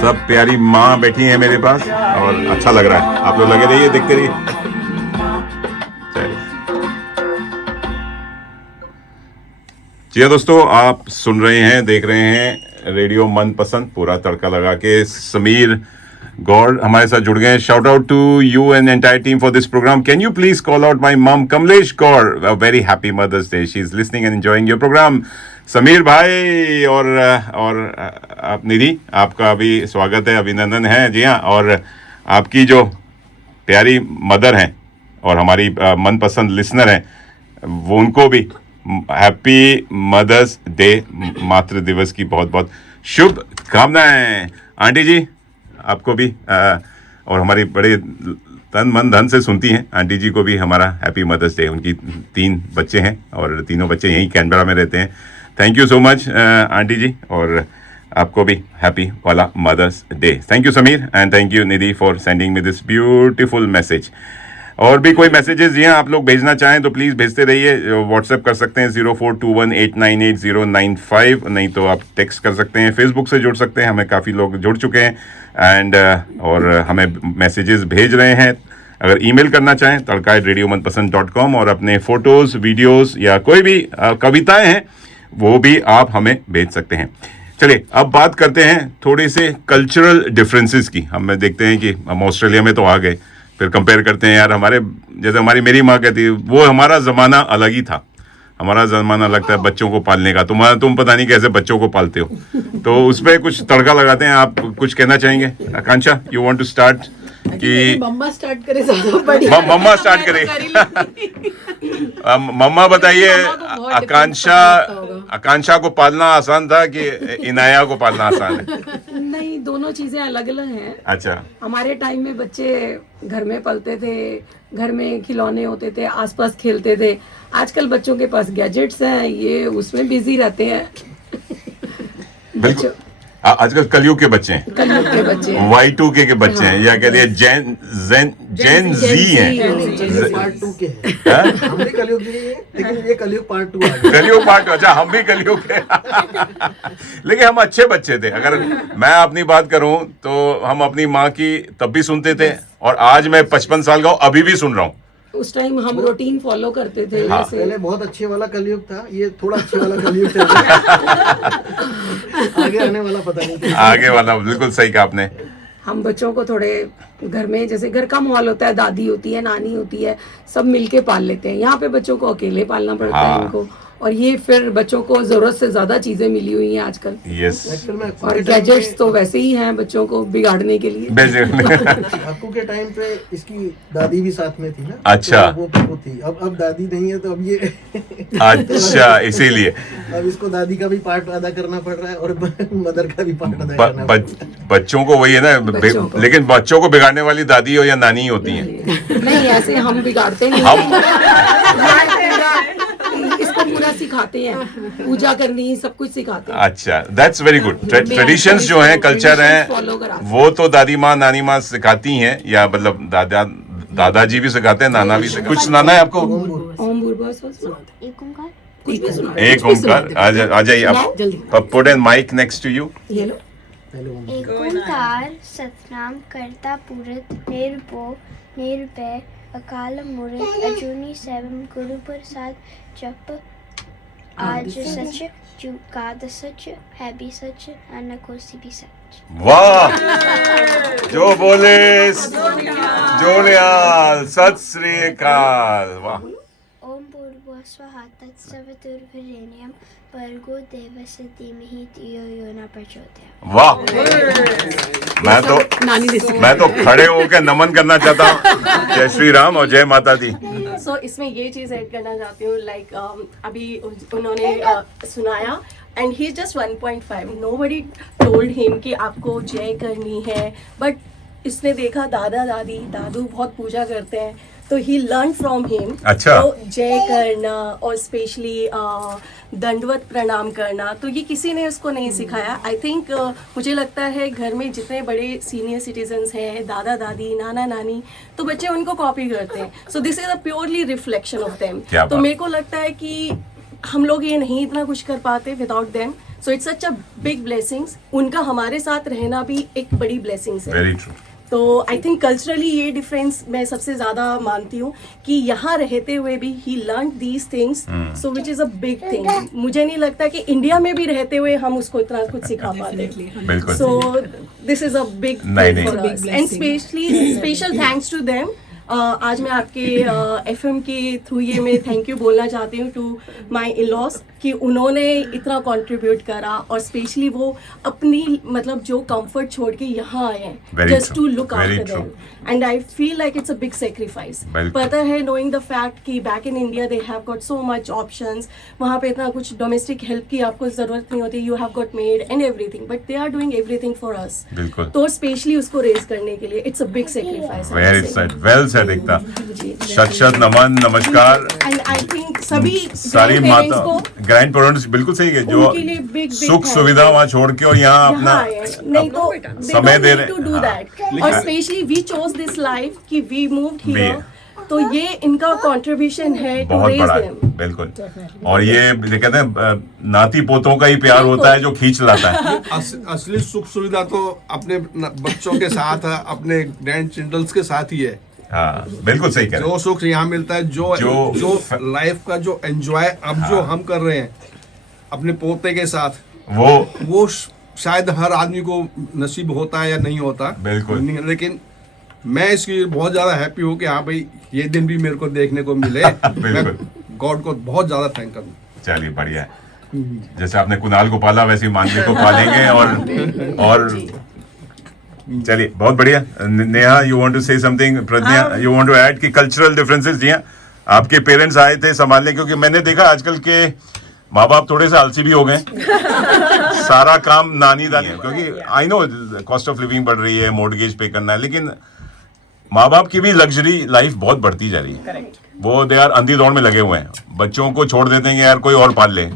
सब प्यारी माँ बैठी है मेरे पास और अच्छा लग रहा है। आप लोग लगे रहिए, देखते रहिए। जी हाँ दोस्तों, आप सुन रहे हैं, देख रहे हैं रेडियो मनपसंद, पूरा तड़का लगा के। समीर गौर हमारे साथ जुड़ गए हैं. Shout out to you and entire team for this programme. Can you please call out my mum Kamlesh Gaur. A very happy mother's Day. She is listening and enjoying your programme. Sameer भाई और निधि, आपका भी स्वागत है, अभिनंदन है. जी हाँ, और आपकी जो प्यारी मदर हैं और हमारी मनपसंद लिसनर हैं, वो उनको भी हैप्पी मदर्स डे, मातृ दिवस की बहुत बहुत शुभकामनाएं. आंटी जी आपको भी और हमारी बड़े तन मन धन से सुनती हैं आंटी जी को भी हमारा हैप्पी मदर्स डे. उनकी 3 बच्चे हैं और तीनों बच्चे यहीं कैनबरा में रहते हैं. Thank you so much aunty ji, और आपको भी हैप्पी वाला Mother's Day. Thank you Sameer and thank you Nidhi for sending me this beautiful message. और भी कोई मैसेजेस यहाँ आप लोग भेजना चाहें तो प्लीज़ भेजते रहिए. व्हाट्सएप कर सकते हैं 0421898095, नहीं तो आप टेक्स्ट कर सकते हैं. फेसबुक से जुड़ सकते हैं, हमें काफ़ी लोग जुड़ चुके हैं एंड और हमें मैसेजेस भेज रहे हैं. अगर ईमेल करना चाहें tadka@radiomanpasand.com, और अपने फ़ोटोज़, वीडियोज़ या कोई भी कविताएँ हैं वो भी आप हमें भेज सकते हैं. चलिए अब बात करते हैं थोड़ी से कल्चरल डिफरेंसेस की. हम देखते हैं कि हम ऑस्ट्रेलिया में तो आ गए, फिर कंपेयर करते हैं. यार हमारे जैसे मेरी माँ कहती है, वो हमारा ज़माना अलग ही था. हमारा ज़माना लगता है बच्चों को पालने का. तुम पता नहीं कैसे बच्चों को पालते हो. तो उस पर कुछ तड़का लगाते हैं. आप कुछ कहना चाहेंगे? आकांक्षा, यू वांट टू स्टार्ट? कि मम्मा स्टार्ट करे ज्यादा बढ़िया. मम्मा स्टार्ट करे. मम्मा बताइए, आकांक्षा को पालना आसान था कि इनाया को पालना आसान है? नहीं, दोनों चीजें अलग अलग हैं. अच्छा. हमारे टाइम में बच्चे घर में पलते थे, घर में खिलौने होते थे, आसपास खेलते थे. आजकल बच्चों के पास गैजेट्स हैं, ये उसमें बिजी रहते हैं. बिल्कुल. आजकल कलयुग के बच्चे हैं, कलयुग के बच्चे हैं, Y2K के बच्चे हैं, या कह दिए जेन जी हैं. पार्ट 2 के हैं. हम भी कलयुग के हैं, लेकिन ये कलयुग पार्ट 2 आ गया. कलयुग पार्ट. अच्छा, हम भी कलयुग के. लेकिन हम अच्छे बच्चे थे. अगर मैं अपनी बात करूं तो हम अपनी माँ की तब भी सुनते थे, और आज मैं 55 साल का हूं, अभी भी सुन रहा हूं. उस टाइम हम रूटीन फॉलो करते थे. हाँ. पहले बहुत अच्छे वाला कलयुग था, ये थोड़ा अच्छे वाला कलयुग था. आगे आने वाला पता नहीं. आगे वाला बिल्कुल सही कहा आपने. हम बच्चों को थोड़े घर में, जैसे घर का माहौल होता है, दादी होती है, नानी होती है, सब मिलके पाल लेते हैं. यहाँ पे बच्चों को अकेले पालना पड़ता है इनको, और ये फिर बच्चों को जरूरत से ज्यादा चीजें मिली हुई हैं आजकल. यस. और गैजेट्स तो वैसे ही हैं बच्चों को बिगाड़ने के लिए. आपको के टाइम पे इसकी दादी भी साथ में थी ना. अच्छा. तो वो थी. अब दादी नहीं है, तो अब ये अच्छा, इसीलिए अब इसको दादी का भी पार्ट अदा करना पड़ रहा है और मदर का भी पार्ट अदा करना पड़ रहा है. बच्चों को वही है ना, लेकिन बच्चों को बिगाड़ने वाली दादी हो या नानी होती है. नहीं, ऐसे हम बिगाड़ते नहीं. इसको पूरा सिखाते हैं, पूजा करनी, सब कुछ सिखाते हैं. अच्छा, दैट्स वेरी गुड. ट्रेडिशंस जो हैं, कल्चर हैं, वो तो दादी माँ, नानी माँ सिखाती हैं, या मतलब दादाजी भी सिखाते हैं, नाना भी सिखाते. कुछ सुनाना है आपको? ओम भूर्भुवः स्वः सुनाते. एक ओंकार. कुछ भी सुना. एक ओंकार. आ जाइए आप. Put an mike next to you. ये लो. एक ओंकार सतनाम करता पुरत निर्भो निर्भय अकाल मूर्त अजूनी सेवम गुरु प्रसाद जप आज सच चुकाद सच है भी सच अनकोसी भी सच. वाह, जो बोले जोनियाल. सत श्री अकाल. वाह. ओम भूर्भुवः स्वः तत्सवितुर्वरेण्यं भर्गो देवस्य धीमहि धियो यो न प्रचोदयात्. वाह. मैं तो खड़े होकर नमन करना चाहता हूँ. जय श्री राम और जय माता दी. सो इसमें ये चीज़ ऐड करना चाहती हूँ, लाइक अभी उन्होंने सुनाया, and he is just 1.5. Nobody told him कि आपको जय करनी है, बट इसने देखा दादा दादी दादू बहुत पूजा करते हैं, तो ही लर्न फ्रॉम हिम. अच्छा. तो जय करना और स्पेशली दंडवत प्रणाम करना, तो ये किसी ने उसको नहीं सिखाया. आई थिंक मुझे लगता है घर में जितने बड़े सीनियर सिटीजन्स हैं, दादा दादी, नाना नानी, तो बच्चे उनको कॉपी करते हैं. So this is a purely reflection of them. तो मेरे को लगता है कि हम लोग ये नहीं इतना कुछ कर पाते without them. So it's such a big blessings. उनका हमारे साथ रहना भी एक बड़ी ब्लेसिंग्स है. Very true. तो आई थिंक कल्चरली ये डिफरेंस मैं सबसे ज़्यादा मानती हूँ कि यहाँ रहते हुए भी ही learn these things, so which is a big thing. मुझे नहीं लगता कि इंडिया में भी रहते हुए हम उसको इतना कुछ सिखा पाते। So this is a big thing for us and special thanks to them. आज मैं आपके FM के थ्रू ये मैं थैंक यू बोलना चाहती हूँ टू माय इन-लॉज कि उन्होंने इतना कंट्रीब्यूट करा और स्पेशली वो अपनी मतलब जो कंफर्ट छोड़ के यहाँ आए हैं just to look after them and I feel like it's a big sacrifice. पता है नोइंग द फैक्ट कि back in India they have got so much options, वहाँ पे इतना कुछ डोमेस्टिक हेल्प की आपको ज़रूरत नहीं होती, you have got maid and everything, but they are doing everything for us. तो स्पेशली उसको रेज करने के लिए it's a big sacrifice. Well said Ekta, शत नमन, नमस्कार। एंड आई थिंक सभी सारी माता ग्रैंड पेरेंट्स बिल्कुल सही है जो सुख सुविधा वहाँ छोड़ के और यहाँ अपना नहीं तो समय दे रहे टू डू दैट, और specially we chose this life कि वी मूव्ड हियर, तो ये इनका कंट्रीब्यूशन है टू बहुत रेज बड़ा देम। है, बिल्कुल। और ये कहते हैं नाती पोतों का ही प्यार होता है जो खींच लाता है। असली सुख सुविधा तो अपने बच्चों के साथ अपने ग्रैंड चिल्ड्रंस के साथ ही है। हाँ बिल्कुल सही कह रहे जो सुख यहाँ मिलता है, जो लाइफ का जो एंजॉय अब जो हम कर रहे हैं अपने पोते के साथ, वो शायद हर आदमी को नसीब होता है या नहीं होता, बिल्कुल। लेकिन मैं इसकी बहुत ज्यादा हैप्पी हूँ कि हाँ भाई ये दिन भी मेरे को देखने को मिले। मैं गॉड को बहुत ज्यादा थैंक करूँ। चलिए बढ़िया है, जैसे आपने कुणाल को पाला वैसे ही मानवी को पालेंगे। और चलिए बहुत बढ़िया। Neha you want to say something? Pragya you want to add कि कल्चरल डिफरेंसेस? जी हाँ, आपके पेरेंट्स आए थे संभालने, क्योंकि मैंने देखा आजकल के माँ बाप थोड़े से आलसी भी हो गए। सारा काम नानी दादी, क्योंकि I know cost of living बढ़ रही है, मॉर्गेज पे करना है, लेकिन माँ बाप की भी लग्जरी लाइफ बहुत बढ़ती जा रही है। वो दे आर अंधी दौड़ में लगे हुए हैं, बच्चों को छोड़ देते हैं यार कोई और पाल ले,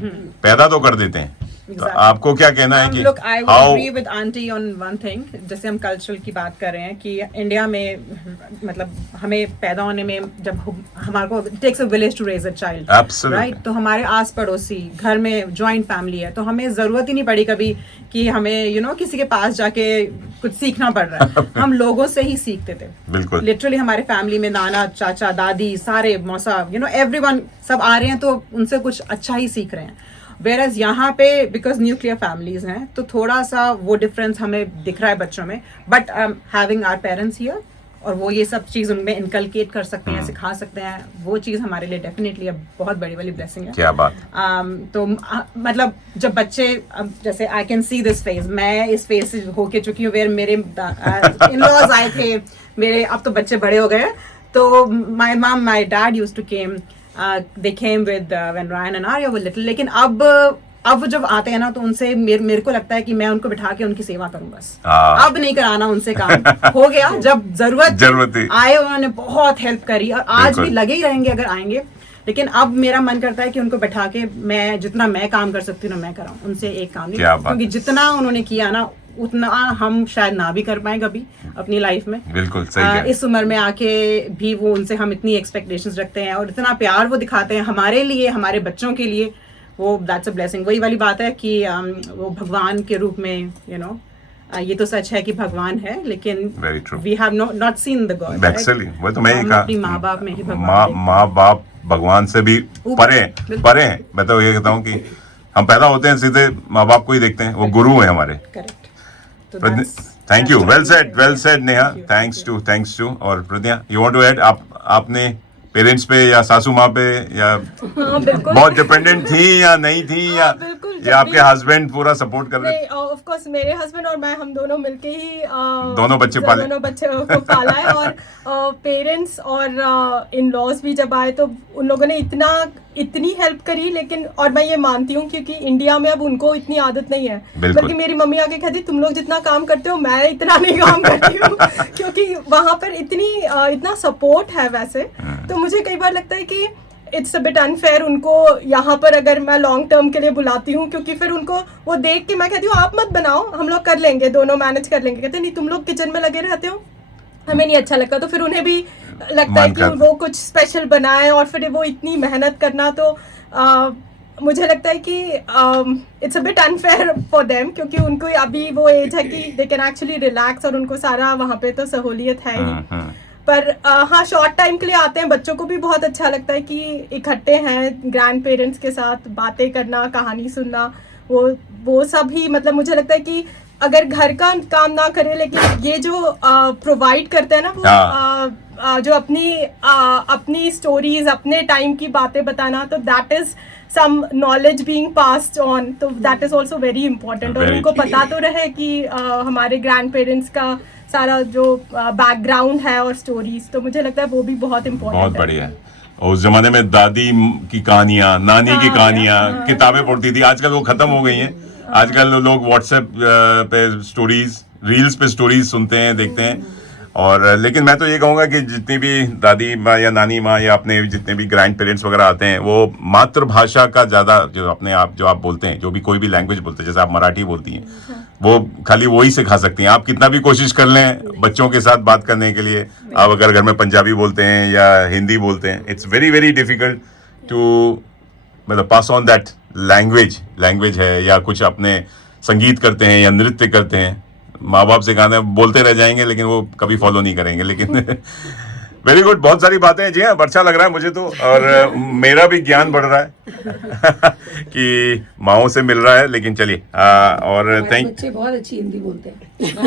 पैदा तो कर देते हैं। तो आपको क्या कहना है कि look, I would agree with auntie on one thing। जैसे हम कल्चरल की बात कर रहे हैं कि इंडिया में मतलब हमें पैदा होने में जब हमारे को takes a village to raise a child, right? तो हमारे आस पड़ोसी घर में जॉइंट फैमिली है, तो हमें जरूरत ही नहीं पड़ी कभी कि हमें किसी के पास जाके कुछ सीखना पड़ रहा है। हम लोगों से ही सीखते थे, बिल्कुल। लिटरली हमारे फैमिली में नाना चाचा दादी सारे मौसा एवरीवन सब आ रहे हैं, तो उनसे कुछ अच्छा ही सीख रहे हैं। Whereas यहाँ पे बिकॉज न्यूक्लियर फैमिलीज हैं तो थोड़ा सा वो डिफरेंस हमें दिख रहा है बच्चों में, but having our parents here और वो ये सब चीज उनमें इनकलकेट कर सकते हैं, सिखा सकते हैं, वो चीज हमारे लिए डेफिनेटली बहुत बड़ी वाली ब्लेसिंग है। क्या बात। तो मतलब जब बच्चे जैसे I can see this phase, मैं इस फेज से होके चुकी हूँ वेयर मेरे इन-लॉज आए थे मेरे, अब तो बच्चे बड़े हो गए, तो my mom my dad used to came they came with when Ryan and Arya were little, लेकिन अब जब आते हैं ना तो उनसे मेरे को लगता है कि मैं उनको बिठा के उनकी सेवा करूं बस। अब नहीं कराना उनसे काम। हो गया, जब जरूरत आए उन्होंने बहुत हेल्प करी और आज भी लगे ही रहेंगे अगर आएंगे, लेकिन अब मेरा मन करता है कि उनको बैठा के मैं जितना मैं काम कर सकती हूँ ना मैं कराऊं, उनसे एक काम नहीं, क्योंकि जितना उन्होंने किया ना उतना हम शायद ना भी कर पाए कभी अपनी लाइफ में। बिल्कुल सही। इस उम्र में आके भी वो उनसे हम इतनी एक्सपेक्टेशंस रखते हैं और इतना प्यार वो दिखाते हैं हमारे लिए, हमारे बच्चों के लिए, वो दैट्स अ ब्लेसिंग। वही वाली बात है कि वो भगवान के रूप में ये तो सच है कि भगवान है, लेकिन we have not seen the god. Actually वो तो मैं ही कहा, अपनी माँ बाप में ही भगवान, माँ बाप भगवान से भी परे हैं। मैं तो ये कहता हूँ कि हम पैदा होते हैं सीधे माँ बाप को ही देखते हैं, वो गुरु है हमारे। Thank you, well said Neha, thanks too. और Pragya you want to add? आपने पेरेंट्स पे या सासू माँ पे या बहुत डिपेंडेंट थी या नहीं थी, या आपके हस्बैंड पूरा सपोर्ट कर रहे थे? ऑफ कोर्स मेरे हस्बैंड और मैं हम दोनों मिलके ही दोनों बच्चे को पाला है। और पेरेंट्स और इन लॉज भी जब आए तो उन लोगों ने इतनी हेल्प करी, लेकिन और मैं ये मानती हूँ क्योंकि इंडिया में अब उनको इतनी आदत नहीं है, बल्कि मेरी मम्मी आके कहती तुम लोग जितना काम करते हो मैं इतना नहीं काम करती हूँ क्योंकि वहाँ पर इतना सपोर्ट है वैसे। तो मुझे कई बार लगता है कि इट्स अ बिट अनफेयर उनको यहाँ पर अगर मैं लॉन्ग टर्म के लिए बुलाती हूँ, क्योंकि फिर उनको वो देख के मैं कहती हूँ आप मत बनाओ, हम लोग कर लेंगे, दोनों मैनेज कर लेंगे। कहते नहीं तुम लोग किचन में लगे रहते हो, हमें नहीं अच्छा लगता। तो फिर उन्हें भी लगता है कि वो कुछ स्पेशल बनाए और फिर वो इतनी मेहनत करना, तो मुझे लगता है कि it's a bit unfair for them, क्योंकि उनको अभी वो एज है कि दे कैन एक्चुअली रिलैक्स और उनको सारा वहाँ पे तो सहूलियत है ही। पर हाँ, शॉर्ट टाइम के लिए आते हैं, बच्चों को भी बहुत अच्छा लगता है कि इकट्ठे हैं ग्रैंड पेरेंट्स के साथ, बातें करना, कहानी सुनना, वो सब ही मतलब मुझे लगता है कि अगर घर का काम ना करे लेकिन ये जो प्रोवाइड करते हैं ना वो जो अपनी स्टोरीज, अपने टाइम की बातें बताना, तो that is some knowledge being passed on, तो that is also very important. और उनको पता तो रहे कि हमारे ग्रैंड पेरेंट्स का सारा जो बैकग्राउंड है और स्टोरीज, तो मुझे लगता है वो भी बहुत इम्पोर्टेंट है। बहुत बढ़िया। और उस जमाने में दादी की कहानियां, नानी की कहानियां, किताबें पढ़ती थी, आजकल वो खत्म हो गई हैं। आजकल लोग व्हाट्सएप पे स्टोरीज, रील्स पे स्टोरीज सुनते हैं, देखते हैं। और लेकिन मैं तो ये कहूँगा कि जितनी भी दादी माँ या नानी माँ या अपने जितने भी ग्रैंड पेरेंट्स वगैरह आते हैं, वो मातृभाषा का ज़्यादा जो अपने आप जो आप बोलते हैं, जो भी कोई भी लैंग्वेज बोलते हैं, जैसे आप मराठी बोलती हैं, वो खाली वो ही सिखा सकती हैं। आप कितना भी कोशिश कर लें बच्चों के साथ बात करने के लिए, आप अगर घर में पंजाबी बोलते हैं या हिंदी बोलते हैं, it's very very difficult to मतलब पास ऑन दैट लैंग्वेज है। या कुछ अपने संगीत करते हैं या नृत्य करते हैं, माँ बाप से गाने बोलते रह जाएंगे लेकिन वो कभी फॉलो नहीं करेंगे। लेकिन वेरी गुड, बहुत सारी बातें हैं जी। हाँ, अच्छा लग रहा है मुझे तो, और मेरा भी ज्ञान बढ़ रहा है कि माओ से मिल रहा है। लेकिन चलिए, और थैंक, बच्चे बहुत अच्छी हिंदी बोलते हैं।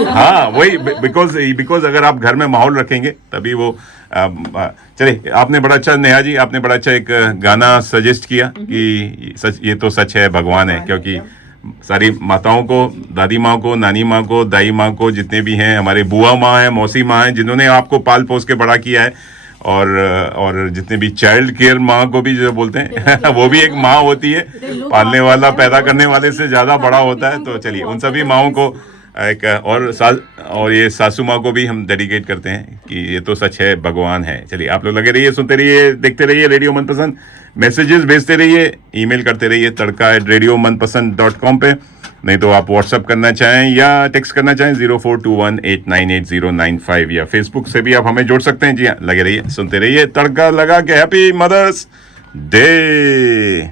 हाँ वही, बिकॉज अगर आप घर में माहौल रखेंगे तभी वो चलिए। आपने बड़ा अच्छा, नेहा जी आपने बड़ा अच्छा एक गाना सजेस्ट किया कि ये तो सच है भगवान है, क्योंकि सारी माताओं को, दादी माँ को, नानी माँ को, दाई माँ को, जितने भी हैं, हमारे बुआ माँ हैं, मौसी माँ हैं, जिन्होंने आपको पाल पोस के बड़ा किया है, और जितने भी चाइल्ड केयर माँ को भी जो बोलते हैं वो भी एक माँ होती है, पालने वाला पैदा करने वाले से ज़्यादा बड़ा होता है। तो चलिए उन सभी माँओं को एक और ये सासू माँ को भी हम डेडिकेट करते हैं कि ये तो सच है भगवान है। चलिए आप लोग लगे रहिए, सुनते रहिए, देखते रहिए रेडियो मनपसंद, मैसेजेस भेजते रहिए, ईमेल करते रहिए tadka@radiomanpasand.com पे, नहीं तो आप व्हाट्सअप करना चाहें या टेक्स्ट करना चाहें 0421898095, या फेसबुक से भी आप हमें जोड़ सकते हैं। जी हाँ, लगे रहिए, सुनते रहिए, तड़का लगा के। Happy mother's day.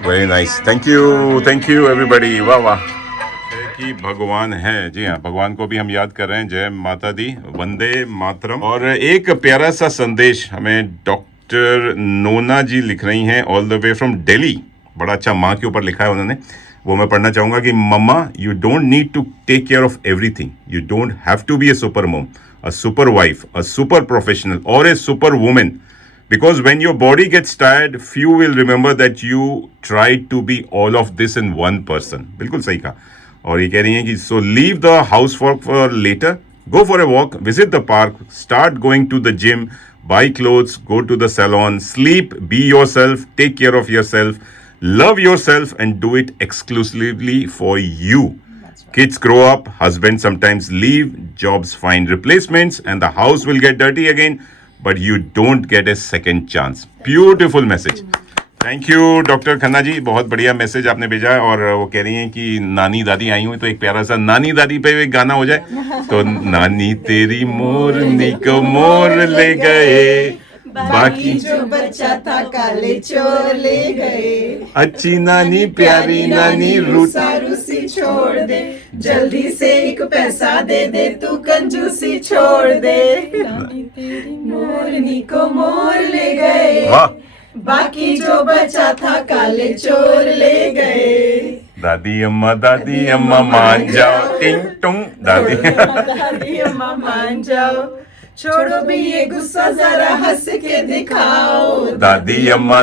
Very nice, thank you everybody. वाह वाह, कि भगवान है। जी हाँ, भगवान को भी हम याद कर रहे हैं। जय माता दी, वंदे मातरम। और एक प्यारा सा संदेश हमें डॉक्टर नोना जी लिख रही हैं, all the way from Delhi. बड़ा अच्छा माँ के ऊपर लिखा है उन्होंने, वो मैं पढ़ना चाहूँगा कि mamma, you don't need to take care of everything, you don't have to be a super mom, a super wife, a super professional, or a super woman. Because when your body gets tired, few will remember that you tried to be all of this in one person. बिल्कुल सही कहा। और ये कह रही हैं कि so leave the housework for later, go for a walk, visit the park, start going to the gym, buy clothes, go to the salon, sleep, be yourself, take care of yourself, love yourself, and do it exclusively for you. Kids grow up, husbands sometimes leave, jobs find replacements, and the house will get dirty again, but you don't get a second chance. Beautiful message. Thank you doctor Khanna ji, बहुत बढ़िया message आपने भेजा है। और वो कह रही हैं कि नानी दादी आई हुई, तो एक प्यारा सा नानी दादी पे एक गाना हो जाए तो नानी तेरी मोरनी को मोर ले गए, बाकी जो बच्चा था काले चोर ले गए, अच्छी नानी प्यारी नानी रूसा रूसी छोड़ दे, जल्दी से एक पैसा दे दे, तू कंजूसी छोड़ दे, नानी तेरी मोरनी को मोर ले गए, बाकी जो बचा था काले चोर ले गए। दादी अम्मा मान जाओ, टिंग टुंग दादी अम्मा मान जाओ, छोड़ो भी ये गुस्सा, जरा हंस के दिखाओ, दादी अम्मा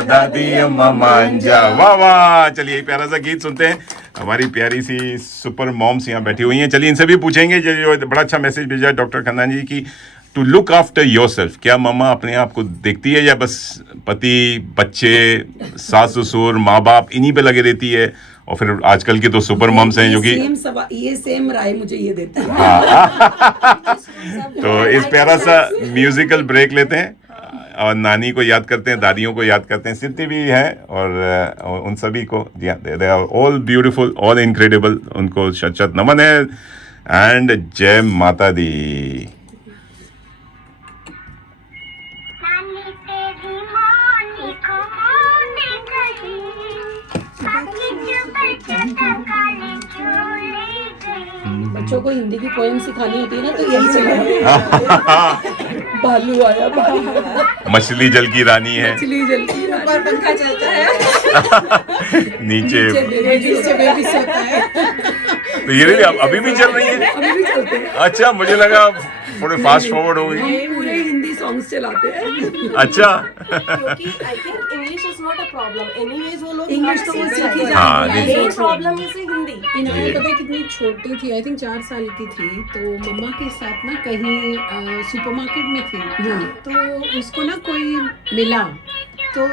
मान जाओ। वाह वाह, चलिए प्यारा सा गीत सुनते हैं। हमारी प्यारी सी सुपर मॉम्स यहाँ बैठी हुई हैं। चलिए इनसे भी पूछेंगे, जो बड़ा अच्छा मैसेज भेजा डॉक्टर खन्ना जी की, टू लुक आफ्टर योरसेल्फ। क्या मम्मा अपने आप को देखती है या बस पति, बच्चे, सास ससुर, माँ बाप इन्हीं पे लगे रहती है? और फिर आजकल की तो सुपर मॉम्स हैं जो कि ये सेम राय मुझे ये देता है। तो इस प्यारा सा म्यूजिकल ब्रेक लेते हैं। और नानी को याद करते हैं, दादियों को याद करते हैं, सिद्धि भी है और उन सभी को जी हाँ, they are all beautiful, all incredible, उनको शत शत नमन है एंड जय माता दी। बच्चों को हिंदी की पोएम सिखानी होती है ना, तो यही चला भालू आया, भालू मछली जल की रानी है, मछली जल की रानी, ऊपर पंखा चलता है, नीचे बेबी सोता है। तो ये really अभी भी चल रही है? अभी भी चलते हैं। अच्छा, मुझे लगा थोड़े फास्ट फॉरवर्ड हो गई। हम पूरे हिंदी सॉन्ग्स चलाते हैं। अच्छा क्योंकि I think English is not a problem anyways, वो लोग इंग्लिश तो वो सीख ही हाँ, जाते नहीं। हैं। Main problem is Hindi. इन्हें पता है कितनी छोटी थी, आई थिंक 4 साल की थी, तो मम्मा के साथ ना कहीं सुपरमार्केट में थी, तो उसको ना कोई मिला, तो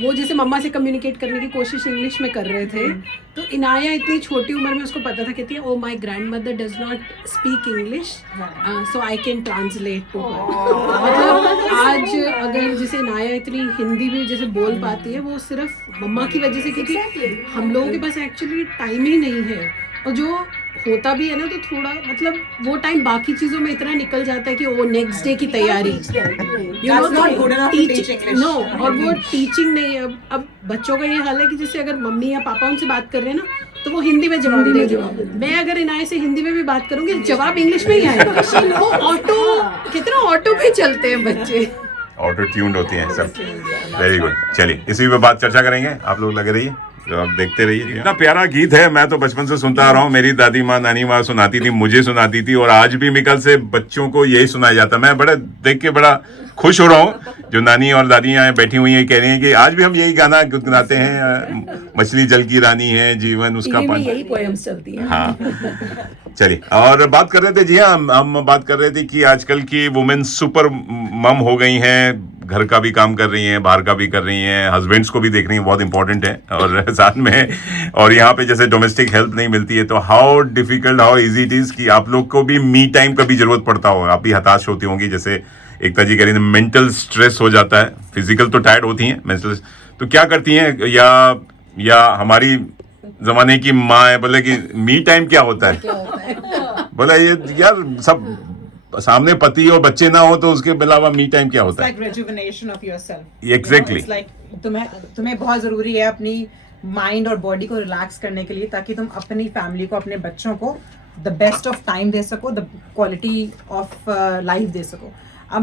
वो जैसे मम्मा से कम्युनिकेट करने की कोशिश इंग्लिश में कर रहे थे, तो इनाया इतनी छोटी उम्र में उसको पता था, कहती है oh my grandmother does not speak English so I can translate to her. मतलब आज अगर जैसे इनाया इतनी हिंदी भी जैसे बोल पाती है, वो सिर्फ मम्मा की वजह से, क्योंकि हम लोगों के पास एक्चुअली टाइम ही नहीं है, और जो होता भी है ना, तो थोड़ा मतलब वो टाइम बाकी चीजों में इतना निकल जाता है कि वो नेक्स्ट डे की तैयारी, That's not good enough to teach English. No, और वो टीचिंग नहीं है। अब बच्चों का ये हाल है कि जैसे अगर मम्मी या पापा उनसे बात कर रहे हैं ना, तो वो हिंदी में जवाब देंगे। मैं अगर इनाय से हिंदी में भी बात करूंगी, जवाब इंग्लिश में ही आएगा। वो ऑटो, कितना ऑटो पे चलते हैं बच्चे, ऑटो ट्यून्ड होती हैं सब। वेरी गुड, चलिए इसी पे बात चर्चा करेंगे, आप लोग लगे रहिए, जो आप देखते रहिए। इतना प्यारा गीत है, मैं तो बचपन से सुनता आ रहा हूँ, मेरी दादी माँ नानी माँ सुनाती थी, मुझे सुनाती थी, और आज भी मिकल से बच्चों को यही सुनाया जाता। मैं बड़ा देख के बड़ा खुश हो रहा हूँ, जो नानी और दादी यहाँ बैठी हुई हैं, कह रही हैं कि आज भी हम यही गाना गुनगुनाते हैं, मछली जल की रानी है, जीवन उसका टीवी में पानी। यही पोएम्स चलती हैं। हाँ, चलिए, और बात कर रहे थे, जी हाँ, हम बात कर रहे थे कि आजकल की वुमेन सुपर मम हो गई हैं, घर का भी काम कर रही हैं, बाहर का भी कर रही हैं, हस्बैंड्स को भी देख रही हैं, बहुत इंपॉर्टेंट है, और साथ में, और यहाँ पे जैसे डोमेस्टिक हेल्प नहीं मिलती है, तो how difficult, how easy it is कि आप लोग को भी मी टाइम का भी जरूरत पड़ता होगा, आप भी हताश होती होंगी, जैसे एकता जी कह रही थी, मेंटल स्ट्रेस हो जाता है, फिजिकल तो टायर्ड होती हैं, मेंटल, तो क्या करती हैं, या हमारी जमाने की माँ है, बोले कि मी टाइम क्या होता है, बोला ये यार सब सामने पति और बच्चे ना हो तो उसके अलावा मी टाइम क्या होता है? Like rejuvenation of yourself. Exactly. It's like तुम्हें बहुत जरूरी है अपनी माइंड और बॉडी को रिलैक्स करने के लिए, ताकि तुम अपनी फैमिली को, अपने बच्चों को द बेस्ट ऑफ टाइम दे सको, द क्वालिटी ऑफ लाइफ दे सको। अब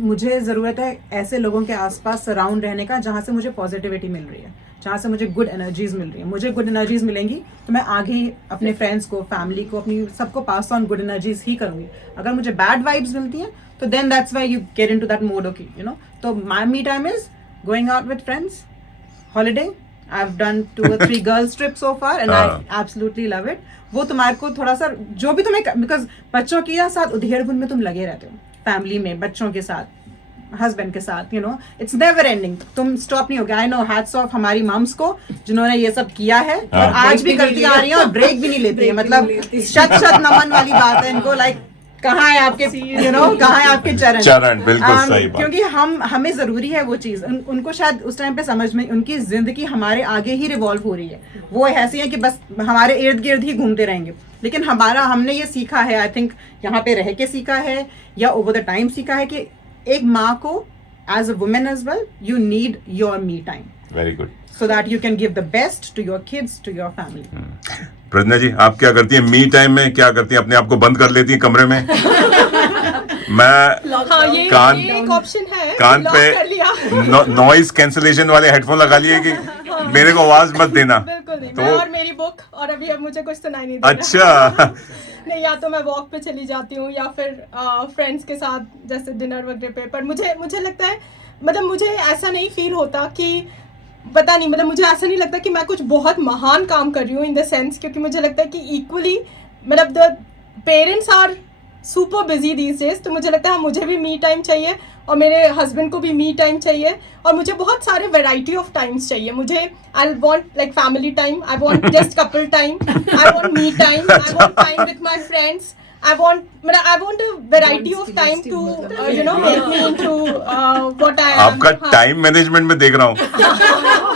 मुझे ज़रूरत है ऐसे लोगों के आसपास सराउंड रहने का, जहाँ से मुझे पॉजिटिविटी मिल रही है, जहाँ से मुझे गुड एनर्जीज मिल रही है। मुझे गुड एनर्जीज मिलेंगी तो मैं आगे ही अपने फ्रेंड्स को, फैमिली को, अपनी सबको पास ऑन गुड एनर्जीज ही करूँगी। अगर मुझे बैड वाइब्स मिलती हैं तो then that's why you get into that mode, okay, you know. तो my me time is going out with friends, holiday. I have done 2 or 3 girls trip so far and I absolutely love it. वो तुम्हारे को थोड़ा सा जो भी तुम्हें, because बच्चों के साथ उधेड़ बुन में तुम लगे रहते हो, फैमिली में, बच्चों के साथ, हस्बैंड के साथ, you know, it's never ending, तुम स्टॉप नहीं होगे। आई नो, हैट्स ऑफ हमारी मम्स को जिन्होंने ये सब किया है और आज भी करती आ रही हैं और ब्रेक भी नहीं लेती है। मतलब शत नमन वाली बात है इनको। लाइक कहाँ है आपके, यू नो, कहाँ है आपके चरण, बिल्कुल सही बात। क्योंकि हमें जरूरी है वो चीज। उनको शायद उस टाइम पे समझ में, उनकी जिंदगी हमारे आगे ही रिवॉल्व हो रही है, वो ऐसी है कि बस हमारे इर्द गिर्द ही घूमते रहेंगे। लेकिन हमने ये सीखा है, आई थिंक यहाँ पे रह के सीखा है या ओवर द टाइम सीखा है, कि एक माँ को as a women as well you need your me time, very good, so that you can give the best to your kids, to your family. प्रज्ञा जी, आप क्या करती हैं मी टाइम में? क्या करती हैं? अपने आप को बंद कर लेती हैं कमरे में? मैं हाँ, ये एक ऑप्शन है, कान लॉक पे कर लिया। नॉइज कैंसलेशन वाले हेडफोन लगा लिए कि मेरे को आवाज मत देना। बिल्कुल नहीं, तो मैं और मेरी बुक, और अभी अब मुझे कुछ सुनाई नहीं दे रहा। अच्छा। नहीं, या तो मैं वॉक पे चली जाती हूँ या फिर फ्रेंड्स के साथ जैसे डिनर वगैरह पे। पर मुझे लगता है, मतलब मुझे ऐसा नहीं फील होता कि, पता नहीं, मतलब मुझे ऐसा नहीं लगता कि मैं कुछ बहुत महान काम कर रही हूँ इन द सेंस, क्योंकि मुझे लगता है कि इक्वली, मतलब the parents are super busy these days, तो मुझे लगता है मुझे भी मी टाइम चाहिए और मेरे हस्बैंड को भी मी टाइम चाहिए, और मुझे बहुत सारे वैरायटी ऑफ टाइम्स चाहिए। मुझे I want like family time, I want just couple time, I want me time, I want time with my friends, I want a variety of time to help me into what I am. आपका time management में देख रहा हूँ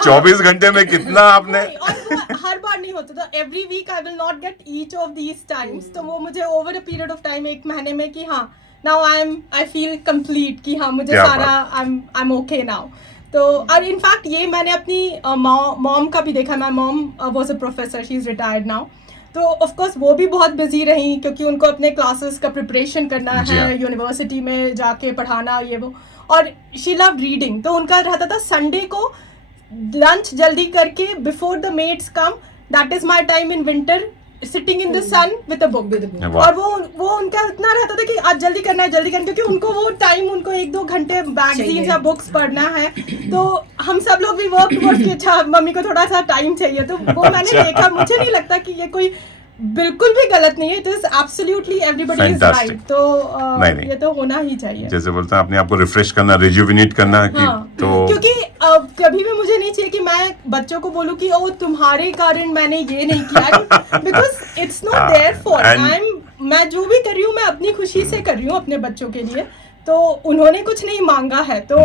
24 घंटे में कितना आपने और हर बार नहीं होता था, every week I will not get each of these times. तो वो मुझे over a period of time, एक महीने में कि हाँ now I feel complete कि हाँ मुझे सारा I'm okay now. तो और इनफैक्ट ये मैंने अपनी मॉम का भी देखा. My mom was a professor, she is retired now. तो ऑफ कोर्स वो भी बहुत बिजी रही क्योंकि उनको अपने क्लासेस का प्रिपरेशन करना है, यूनिवर्सिटी में जाके पढ़ाना ये वो. और शी लव रीडिंग, तो उनका रहता था संडे को लंच जल्दी करके before the mates come, that is my time in winter, sitting in the sun with a book. और वो उनका इतना रहता था कि आज जल्दी करना है क्योंकि उनको वो टाइम, उनको 1-2 घंटे मैगजीन या बुक्स पढ़ना है. तो हम सब लोग भी वर्क टुवर्ड्स कि अच्छा मम्मी को थोड़ा सा टाइम चाहिए. तो वो मैंने देखा, मुझे नहीं लगता कि ये कोई बिल्कुल भी गलत नहीं है. It is absolutely everybody is right. तो नहीं. ये तो होना ही चाहिए. जैसे बोलते हैं अपने आप को रिफ्रेश करना, रिजुविनेट करना कि तो क्योंकि कभी भी मुझे नहीं चाहिए कि मैं बच्चों को बोलूं कि ओ तुम्हारे कारण मैंने ये नहीं किया, because it's not their fault. मैं जो भी कर रही हूँ मैं अपनी खुशी से कर रही हूँ अपने बच्चों के लिए. तो उन्होंने कुछ नहीं मांगा है, तो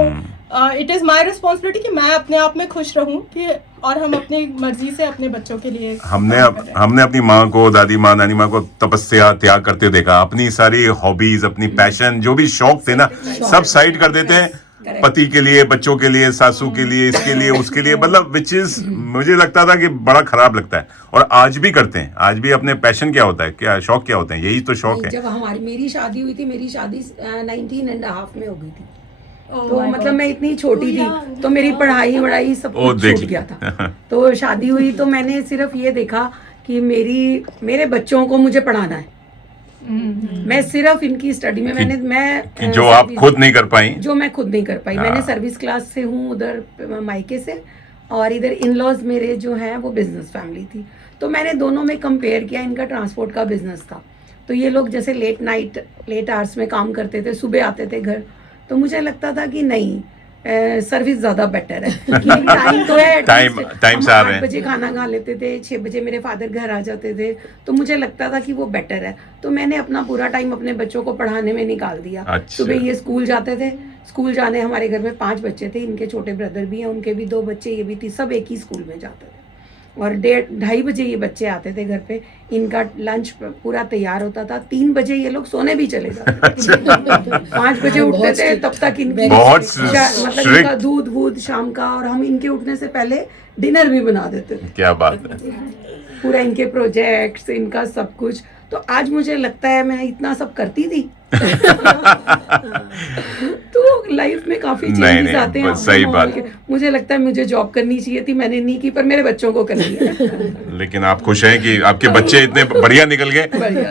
इट इज माई रिस्पॉन्सिबिलिटी कि मैं अपने आप में खुश रहूं कि और हम अपनी मर्जी से अपने बच्चों के लिए हमने अपनी माँ को, दादी माँ, नानी माँ को तपस्या त्याग करते देखा. अपनी सारी हॉबीज, अपनी पैशन, जो भी शौक थे ना, सब साइड कर देते हैं पति के लिए, बच्चों के लिए, सासू के लिए, इसके लिए, उसके लिए. मतलब विच इज मुझे लगता था कि बड़ा खराब लगता है. और आज भी करते हैं. आज भी अपने पैशन क्या होता है, क्या शौक क्या होते हैं, यही तो शौक है. जब मेरी शादी हुई थी, मेरी शादी 19.5 में हो गई थी. तो मतलब मैं इतनी छोटी थी, तो मेरी पढ़ाई सब कुछ छूट गया था. तो शादी हुई तो मैंने सिर्फ ये देखा कि मेरे बच्चों को मुझे पढ़ाना है. मैं सिर्फ इनकी स्टडी में मैं जो आप खुद नहीं कर पाई, जो मैं खुद नहीं कर पाई. मैंने सर्विस क्लास से हूँ उधर मायके से, और इधर इन लॉज मेरे जो हैं वो बिजनेस फैमिली थी. तो मैंने दोनों में कंपेयर किया. इनका ट्रांसपोर्ट का बिजनेस था, तो ये लोग जैसे लेट आवर्स में काम करते थे, सुबह आते थे घर. तो मुझे लगता था कि नहीं, सर्विस ज्यादा बेटर है. टाइम तो है, टाइम से आ रहे हैं. 8 बजे खाना खा लेते थे, 6 बजे मेरे फादर घर आ जाते थे. तो मुझे लगता था कि वो बेटर है. तो मैंने अपना पूरा टाइम अपने बच्चों को पढ़ाने में निकाल दिया. अच्छा. सुबह ये स्कूल जाते थे. स्कूल जाने, हमारे घर में 5 बच्चे थे. इनके छोटे ब्रदर भी हैं, उनके भी 2 बच्चे, ये भी थी, सब एक ही स्कूल में जाते थे. और 1:30 बजे ये बच्चे आते थे घर पे. इनका लंच पूरा तैयार होता था. 3 बजे ये लोग सोने भी चले जाते थे. 5 बजे उठते थे, तब तक इनकी मतलब इनका दूध वूध शाम का, और हम इनके उठने से पहले डिनर भी बना देते थे. क्या बात है. पूरा इनके प्रोजेक्ट्स, इनका सब कुछ. तो आज मुझे लगता है मैं इतना सब करती थी. तो लाइफ में काफी चेंजेस आते हैं. सही बात. मुझे लगता है मुझे जॉब करनी चाहिए थी, मैंने नहीं की, पर मेरे बच्चों को करनी है. लेकिन आप खुश हैं कि आपके बच्चे इतने बढ़िया निकल गए,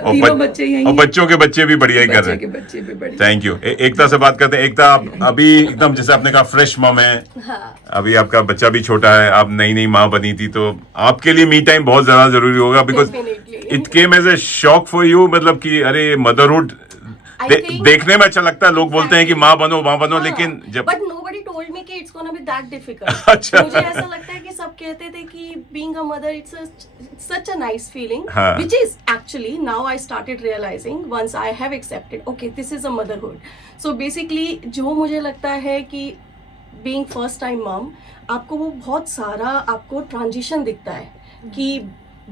और बच्चों के बच्चे भी बढ़िया ही कर रहे हैं. Thank you. एकता से बात करते हैं. एकता, आप अभी एकदम जैसे आपने कहा फ्रेश मम है, अभी आपका बच्चा भी छोटा है, आप नई माँ बनी थी, तो आपके लिए मी टाइम बहुत ज्यादा जरूरी होगा, because it came as a shock for you. मतलब कि अरे मदरहुड देखने में अच्छा लगता है, लोग बोलते हैं कि माँ बनो, लेकिन जब बट nobody told me कि it's gonna be that difficult. अच्छा. मुझे ऐसा लगता है कि सब कहते थे कि being a mother it's such a nice feeling, हाँ. which is actually now I started realizing once I have accepted okay this is a motherhood. So basically जो मुझे लगता है कि being first time mom, आपको वो बहुत सारा आपको ट्रांजिशन दिखता है कि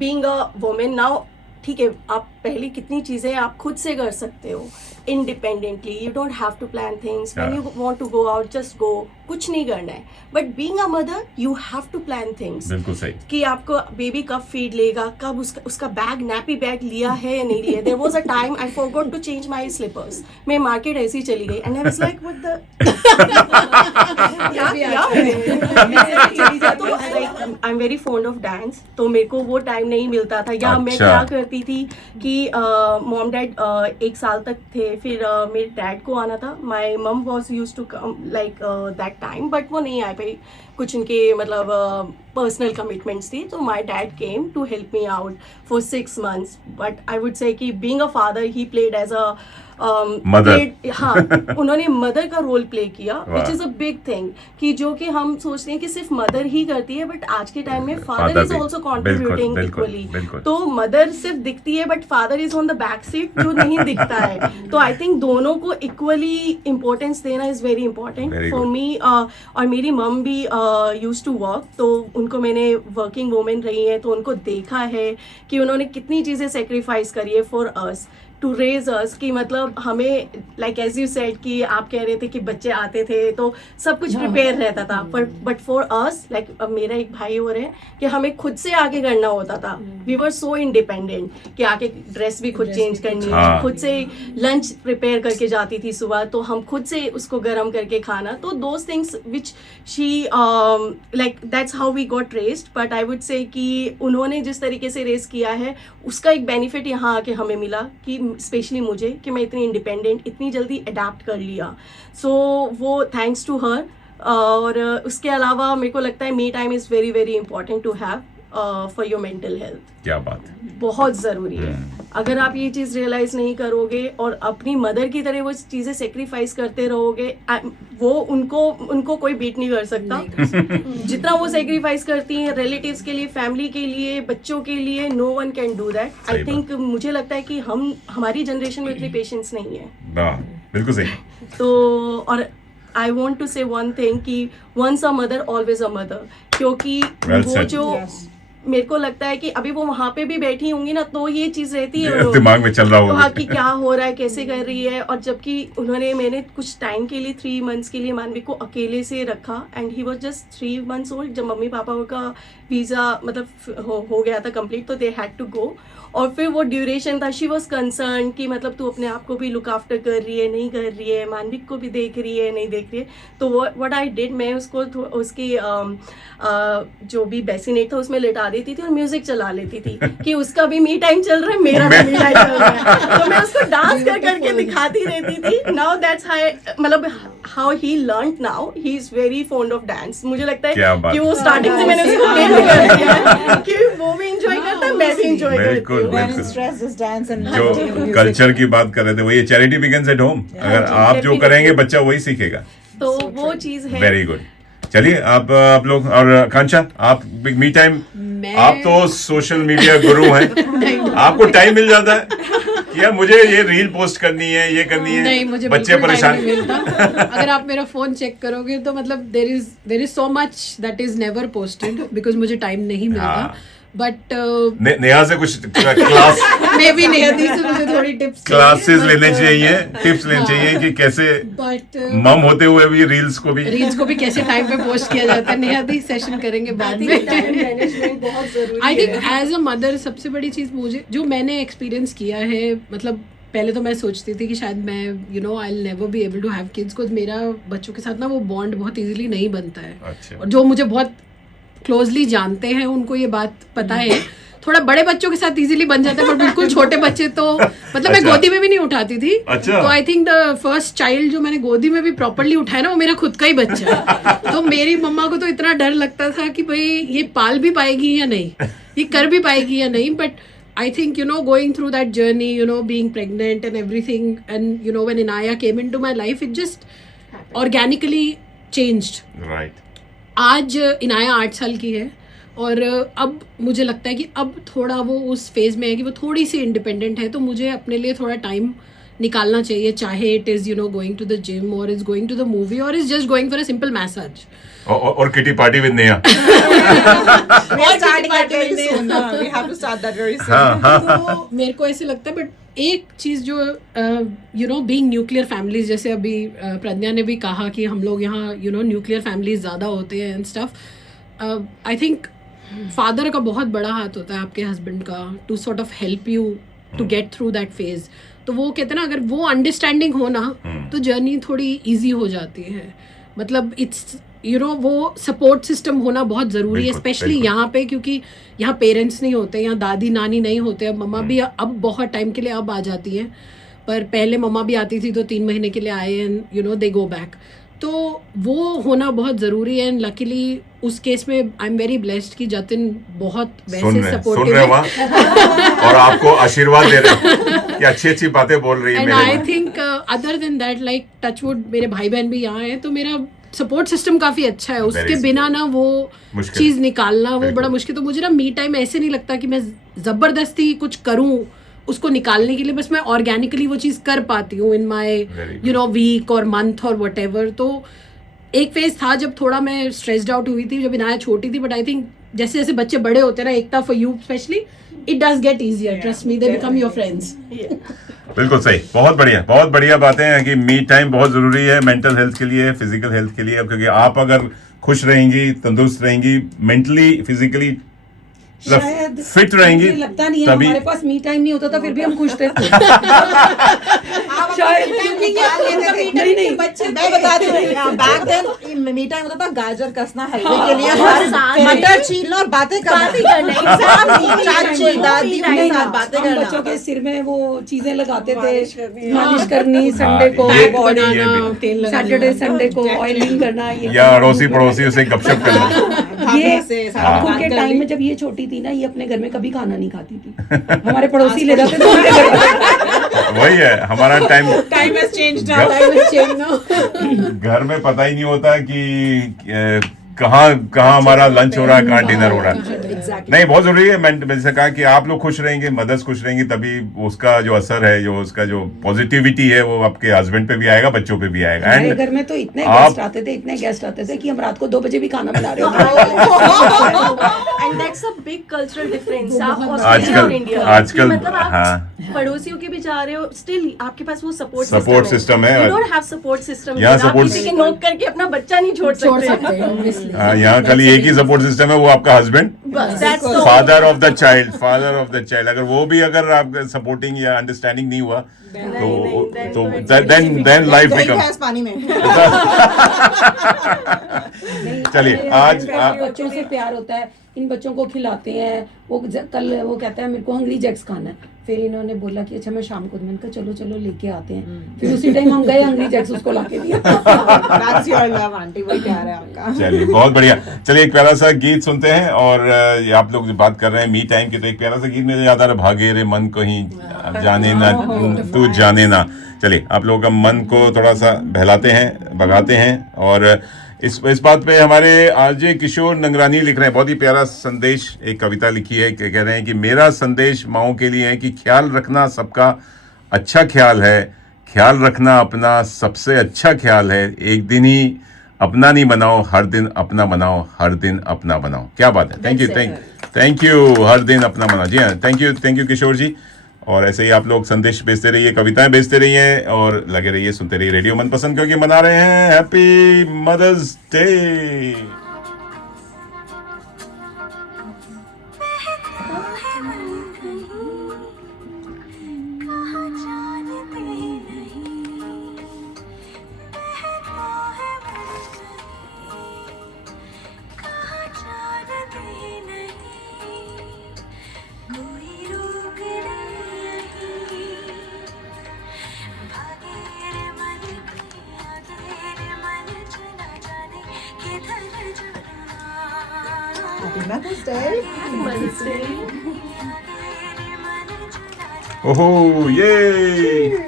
being a woman now, ठीक है, आप पहले कितनी चीज़ें आप खुद से कर सकते हो independently. You don't have to plan things. When you want to go out, just go. कुछ नहीं करना है. But being a mother you have to plan things. बिल्कुल सही. कि आपको बेबी कब फीड लेगा, कब उसका बैग, नैपी बैग लिया है या नहीं लिया. There was a time I forgot to change my slippers. मैं मार्केट ऐसी चली गई and I was like what the तो I am very fond of dance. तो मेरे को वो टाइम नहीं मिलता था. या मैं क्या करती थी कि मॉम डैड 1 साल तक थे, फिर मेरे डैड को आना था. My mum was used to come like that time, but वो नहीं आ पाई. कुछ उनके मतलब पर्सनल कमिटमेंट्स थी, तो my dad came to help me out for 6 months. But I would say कि being a father he played as a mother. हाँ, उन्होंने मदर का रोल प्ले किया, which is a big thing, कि जो कि हम सोचते हैं कि सिर्फ मदर ही करती है, बट आज के टाइम में father is also contributing equally. तो मदर सिर्फ दिखती है but father is on the back seat, जो नहीं दिखता है. तो आई थिंक दोनों को इक्वली इम्पोर्टेंस देना is very important for me. और मेरी मम भी यूज टू वर्क, तो उनको मैंने वर्किंग वुमेन रही है तो उनको देखा है कि उन्होंने कितनी चीज़ें सेक्रीफाइस करी है फॉर अस टू रेज अस. कि मतलब हमें लाइक एज यू सेड कि आप कह रहे थे कि बच्चे आते थे तो सब कुछ प्रिपेयर रहता था, बट फॉर अस लाइक अब मेरा एक भाई और है कि हमें खुद से आगे करना होता था. वी वर सो इंडिपेंडेंट कि आके ड्रेस भी खुद चेंज करनी है, खुद से लंच प्रिपेयर करके जाती थी सुबह, तो हम खुद से उसको गर्म करके खाना. तो those things which she like that's how we got raised. But I would say कि उन्होंने जिस तरीके से रेस किया है उसका एक बेनिफिट यहाँ आके हमें मिला, कि स्पेशली मुझे, कि मैं इतनी इंडिपेंडेंट इतनी जल्दी अडेप्ट कर लिया. सो वो थैंक्स टू हर. और उसके अलावा मेरे को लगता है me time is very very important to have for your mental health. क्या बात है, बहुत ज़रूरी है. अगर आप ये चीज़ रियलाइज नहीं करोगे और अपनी मदर की तरह वो चीज़ें सेक्रीफाइस करते रहोगे, वो उनको कोई बीट नहीं कर सकता. जितना वो सेक्रीफाइस करती हैं रिलेटिव्स के लिए, फैमिली के लिए, बच्चों के लिए, no one can do that. I think मुझे लगता है कि हमारी जनरेशन में इतनी पेशेंस नहीं है. बिल्कुल सही. तो और I want to say one thing कि once a mother always a mother. क्योंकि वो जो मेरे को लगता है कि अभी वो वहाँ पे भी बैठी होंगी ना, तो ये चीज रहती है दिमाग में चल रहा होगा कि क्या हो रहा है, कैसे कर रही है. और जबकि मैंने कुछ टाइम के लिए 3 months के लिए मानवी को अकेले से रखा, and he was just 3 months old. जब मम्मी पापा का वीज़ा मतलब हो गया था कंप्लीट, तो दे हैड टू गो. और फिर वो ड्यूरेशन था, शी वॉज कंसर्न कि मतलब तू अपने आप को भी लुक आफ्टर कर रही है, नहीं कर रही है, मानविक को भी देख रही है, नहीं देख रही है. तो व्हाट आई डिड, मैं उसको उसकी जो भी बेसिनेट था उसमें लेटा देती थी और म्यूजिक चला लेती थी कि उसका भी मी टाइम चल रहा है, मेरा भी मी टाइम चल रहा है. तो मैं उसको डांस करके दिखाती रहती थी. नाउ दैट्स मतलब how he learned. Now he is very fond of dance. मुझे लगता है कि वो स्टार्टिंग से मैंने उसको ट्रेन कर दिया है कि वो भी एंजॉय करता है, मैं भी एंजॉय करती हूँ. जो कल्चर की बात कर रहे थे, वही चैरिटी बिगिंस एट होम. अगर आप जो करेंगे बच्चा वही सीखेगा. तो वो चीज है. Very good. चलिए आप लोग, और कांचा आप मी टाइम, आप तो सोशल मीडिया गुरु हैं, आपको टाइम मिल जाता है यार मुझे ये रील पोस्ट करनी है, ये करनी है? नहीं, मुझे बच्चे परेशान नहीं मिलता. अगर आप मेरा फोन चेक करोगे तो मतलब there is so much that is never posted because मुझे टाइम नहीं मिलता. बट नेहा से कुछ क्लास मे बी नेहा दी से मुझे थोड़ी टिप्स क्लासेस लेने चाहिए, टिप्स लेने चाहिए कि कैसे मम होते हुए भी रील्स को भी कैसे टाइम पे पोस्ट किया जाता है. नेहा दी सेशन करेंगे बाद में. बहुत जरूरी I think as a mother सबसे बड़ी चीज मुझे जो मैंने एक्सपीरियंस किया है, मतलब पहले तो मैं सोचती थी कि शायद मैं I will never be able to have kids, because मेरा बच्चों के साथ ना वो बॉन्ड बहुत इजीली नहीं बनता है. अच्छा. और जो मुझे बहुत क्लोजली जानते हैं उनको ये बात पता है. थोड़ा बड़े बच्चों के साथ इजीली बन जाता है, पर बिल्कुल छोटे बच्चे तो मतलब मैं गोदी में भी नहीं उठाती थी. अच्छा. तो I think the first child जो मैंने गोदी में भी प्रॉपर्ली उठाया ना, वो मेरा खुद का ही बच्चा है. तो मेरी मम्मा को तो इतना डर लगता था कि भाई ये पाल भी पाएगी या नहीं, ये कर भी पाएगी या नहीं. But I think, going through that journey, being pregnant and everything, and, when Inaya came into my life, it just organically changed. Right. आज इनाया 8 साल की है और अब मुझे लगता है कि अब थोड़ा वो उस फेज में है कि वो थोड़ी सी इंडिपेंडेंट है. तो मुझे अपने लिए थोड़ा टाइम निकालना चाहिए, चाहे it is going to the gym और is going to the movie और is just going for a simple message और किटी पार्टी विद नेहा. तो मेरे को ऐसे लगता है. बट एक चीज जो बीइंग न्यूक्लियर फैमिलीज, जैसे अभी प्रज्ञा ने भी कहा कि हम लोग यहाँ न्यूक्लियर फैमिलीज ज्यादा होते हैं and stuff. I think father का बहुत बड़ा हाथ होता है आपके हस्बैंड का to sort of help you to get through that phase. तो वो कहते हैं ना, अगर वो अंडरस्टैंडिंग हो ना तो जर्नी थोड़ी इजी हो जाती है. मतलब इट्स वो सपोर्ट सिस्टम होना बहुत ज़रूरी है, स्पेशली यहाँ पे, क्योंकि यहाँ पेरेंट्स नहीं होते, यहाँ दादी नानी नहीं होते. अब मम्मा भी अब बहुत टाइम के लिए अब आ जाती हैं, पर पहले मम्मा भी आती थी तो 3 महीने के लिए आए एंड दे गो बैक. तो वो होना बहुत ज़रूरी है। एंड लकीली उस केस में आई एम वेरी ब्लेस्ड कि जतिन बहुत वैसे सुन सपोर्टिव रहे है वहाँ और आपको आशीर्वाद दे रहे हैं कि अच्छी बातें बोल रही है एंड मेरे आई लिए। Think other than that like touchwood मेरे भाई बहन भी यहाँ हैं, तो मेरा सपोर्ट सिस्टम काफी अच्छा है। उसके Very बिना ना वो मुश्किल। चीज निकालना वो बिल्कुल। बड़ा मुश्किल। तो मुझे ना मी टाइम ऐसे नहीं लगता कि मैं जबरदस्ती कुछ करूं उसको निकालने के लिए, बस मैं ऑर्गेनिकली वो चीज कर पाती हूँ in my Very you know week और मंथ और व्हाटएवर। तो एक फेज था जब थोड़ा मैं स्ट्रेस्ड आउट हुई थी जब इनाया छोटी थी, बट आई थिंक जैसे जैसे बच्चे बड़े होते हैं ना, Ekta for you specially, it does get easier, trust me, they become your friends. बिल्कुल सही, बहुत बढ़िया बातें हैं कि मी टाइम बहुत जरूरी है मेंटल हेल्थ के लिए, फिजिकल हेल्थ के लिए, क्योंकि आप अगर खुश रहेंगी, तंदुरुस्त रहेंगी, मेंटली फिजिकली शायद फिट रहेंगी, मुझे लगता नहीं है तभी हमारे पास मी टाइम नहीं होता था फिर भी हम खुश थे। शायद नहीं बच्चे मैं बता दूं बैक देन मी टाइम होता था गाजर कसना हलवे के लिए, साथ में। मटर छीलना और बातें करना, चाची दादी के साथ बातें हम बच्चों करना। के सिर में वो चीजें लगाते थे, करनी। मालिश करनी, संडे को ये- बॉडी ये भी। तेल लगाना। सैटरडे संडे को ऑयलिंग करना, ये या अड़ोसी पड़ोसी से गपशप करना। ये से सारा आंखों बात के कर टाइम ली। में जब ये छोटी थी ना, ये अपने घर में कभी खाना नहीं खाती थी, हमारे पड़ोसी ले जाते थे उनके घर में। वही है हमारा टाइम टाइम हैज चेंज्ड घर- now. Time is changed now. घर में पता ही नहीं होता कि कहाँ हमारा लंच हो रहा है, कहाँ डिनर हो रहा है। नहीं, बहुत जरूरी है। मैंने जैसे कहा कि आप लोग खुश रहेंगे, मदर्स खुश रहेंगी, तभी उसका जो असर है, जो उसका जो पॉजिटिविटी है, वो आपके हस्बैंड पे भी आएगा, बच्चों पे भी आएगा। हमारे एंड घर में तो इतने आप- गेस्ट आते थे कि हम रात को 2 बजे भी खाना बना रहे होते। And that's a big cultural difference. आप ऑस्ट्रेलिया और इंडिया, आजकल मतलब आप हाँ पड़ोसियों के भी जा रहे हो, स्टिल आपके पास वो Support सपोर्ट system है। You don't have support system. यहाँ आप support किसी के नोक करके अपना बच्चा नहीं छोड़ छोड़ सकते। सकते हैं obviously. यहाँ खाली एक ही सपोर्ट सिस्टम है, वो आपका हस्बैंड, बस that's the father of the child. अगर वो भी अगर आप सपोर्टिंग या अंडरस्टैंडिंग नहीं हुआ तो देन लाइफ बिकम। भैंस पानी में। चलिए आज बच्चों से प्यार होता है, इन बच्चों को खिलाते हैं। कल वो कहता है मेरे को हंग्री जैक्स खाना है, फिर इन्होंने बोला कि अच्छा मैं शाम को, मैंने कहा चलो लेके आते हैं। फिर उसी टाइम हम गए, हंग्री जैक्स उसको लाके दिया। That's your love, आंटी, वही प्यार है आपका। चलिए बहुत बढ़िया। चलिए एक प्यारा सा गीत सुनते हैं। और ये आप लोग जो बात कर रहे हैं मी टाइम की, तो एक प्यारा सा गीत मुझे याद आ रहा है, भागे रे मन कहीं जाने ना तू जाने ना। चलिए आप लोगों का मन को थोड़ा सा बहलाते हैं, भगाते हैं। और इस बात पे हमारे आरजे किशोर नंगरानी लिख रहे हैं, बहुत ही प्यारा संदेश, एक कविता लिखी है, कह रहे हैं कि मेरा संदेश माओं के लिए है कि ख्याल रखना सबका अच्छा ख्याल है, ख्याल रखना अपना सबसे अच्छा ख्याल है। एक दिन ही अपना नहीं बनाओ, हर दिन अपना बनाओ, हर दिन अपना बनाओ। क्या बात है, थैंक यू। हर दिन अपना बनाओ। जी हाँ, थैंक यू किशोर जी। और ऐसे ही आप लोग संदेश भेजते रहिए, कविताएं भेजते रहिए और लगे रहिए, सुनते रहिए रेडियो मनपसंद, क्योंकि मना रहे हैं हैप्पी मदर्स डे। ओहो ये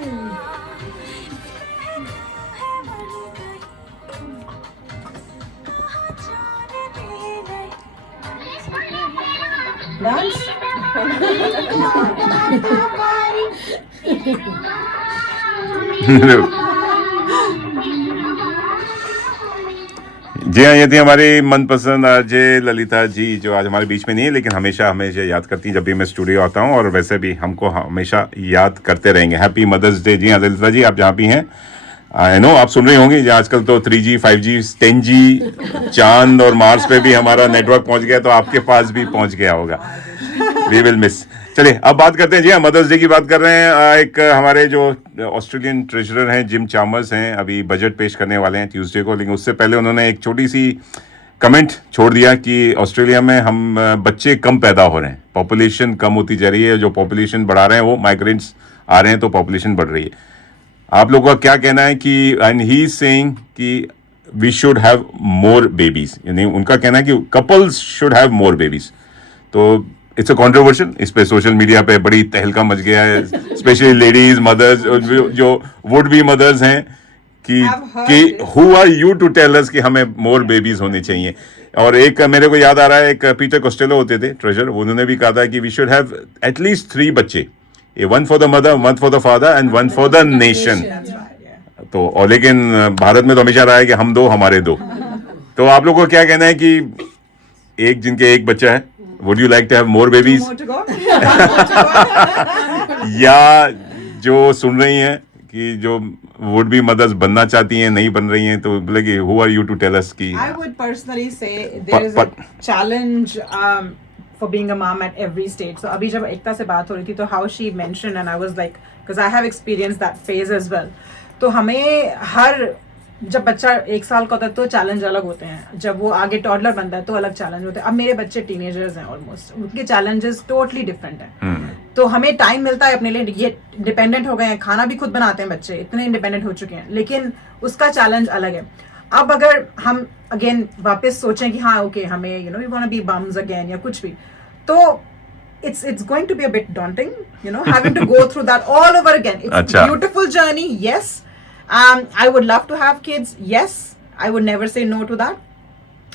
जी हाँ, ये थी हमारी मनपसंद आरजे ललिता जी, जो आज हमारे बीच में नहीं है, लेकिन हमेशा याद करती है जब भी मैं स्टूडियो आता हूँ, और वैसे भी हमको हमेशा याद करते रहेंगे। Happy mother's day. जी हाँ ललिता जी, आप जहाँ भी हैं, आई नो आप सुन रही होंगी। आजकल तो 3G 5G 10G चांद और मार्स पे भी हमारा नेटवर्क पहुंच गया, तो आपके पास भी पहुंच गया होगा। We will miss. चलिए अब बात करते हैं। जी हाँ, मदर्स डे की बात कर रहे हैं। एक हमारे जो ऑस्ट्रेलियन ट्रेजरर हैं जिम चामर्स हैं, अभी बजट पेश करने वाले हैं ट्यूसडे को, लेकिन उससे पहले उन्होंने एक छोटी सी कमेंट छोड़ दिया कि ऑस्ट्रेलिया में हम बच्चे कम पैदा हो रहे हैं, पॉपुलेशन कम होती जा रही है, जो पॉपुलेशन बढ़ा रहे हैं वो माइग्रेंट्स आ रहे हैं, तो पॉपुलेशन बढ़ रही है। आप लोगों का क्या कहना है कि, एंड ही इज सेइंग कि we should have more babies, यानी उनका कहना है कि couples should have more babies. तो इट्स अ कंट्रोवर्शियल, इस पे सोशल मीडिया पे बड़ी तहलका मच गया है, स्पेशली लेडीज मदर्स जो वुड बी मदर्स हैं कि who are you to tell us कि हमें मोर बेबीज होने चाहिए. और एक मेरे को याद आ रहा है, एक पीटर कोस्टेलो होते थे ट्रेजर, उन्होंने भी कहा था कि वी शुड हैव एटलीस्ट 3 बच्चे, one for the mother, one for the father and one for the nation. तो और लेकिन भारत में तो हमेशा रहा है कि हम 2 हमारे 2. तो आप लोगों को क्या कहना है कि एक जिनके एक बच्चा है, would you like to have more babies, या जो सुन रही हैं कि जो वुड बी मदर्स बनना चाहती हैं, नहीं बन रही हैं, तो बोले कि who are you to tell us कि I would personally say there is a challenge for being a mom at every stage. So अभी जब एकता से बात हो रही थी तो how she mentioned and I was like, because I have experienced that phase as well. तो हमें हर जब बच्चा 1 साल का होता है तो चैलेंज अलग होते हैं, जब वो आगे टॉडलर बनता है तो अलग चैलेंज होते हैं. अब मेरे बच्चे टीनेजर्स हैं ऑलमोस्ट, उनके चैलेंजेस टोटली डिफरेंट हैं. तो हमें टाइम मिलता है अपने लिए, ये डिपेंडेंट हो गए हैं, खाना भी खुद बनाते हैं बच्चे, इतने इंडिपेंडेंट हो चुके हैं, लेकिन उसका चैलेंज अलग है. अब अगर हम अगेन वापस सोचें कि हाँ ओके हमें we want to be bums again या कुछ भी, तो it's going to be a bit daunting, having to go through that all over again. It's a beautiful journey, yes. I would love to have kids, yes. I would never say no to that.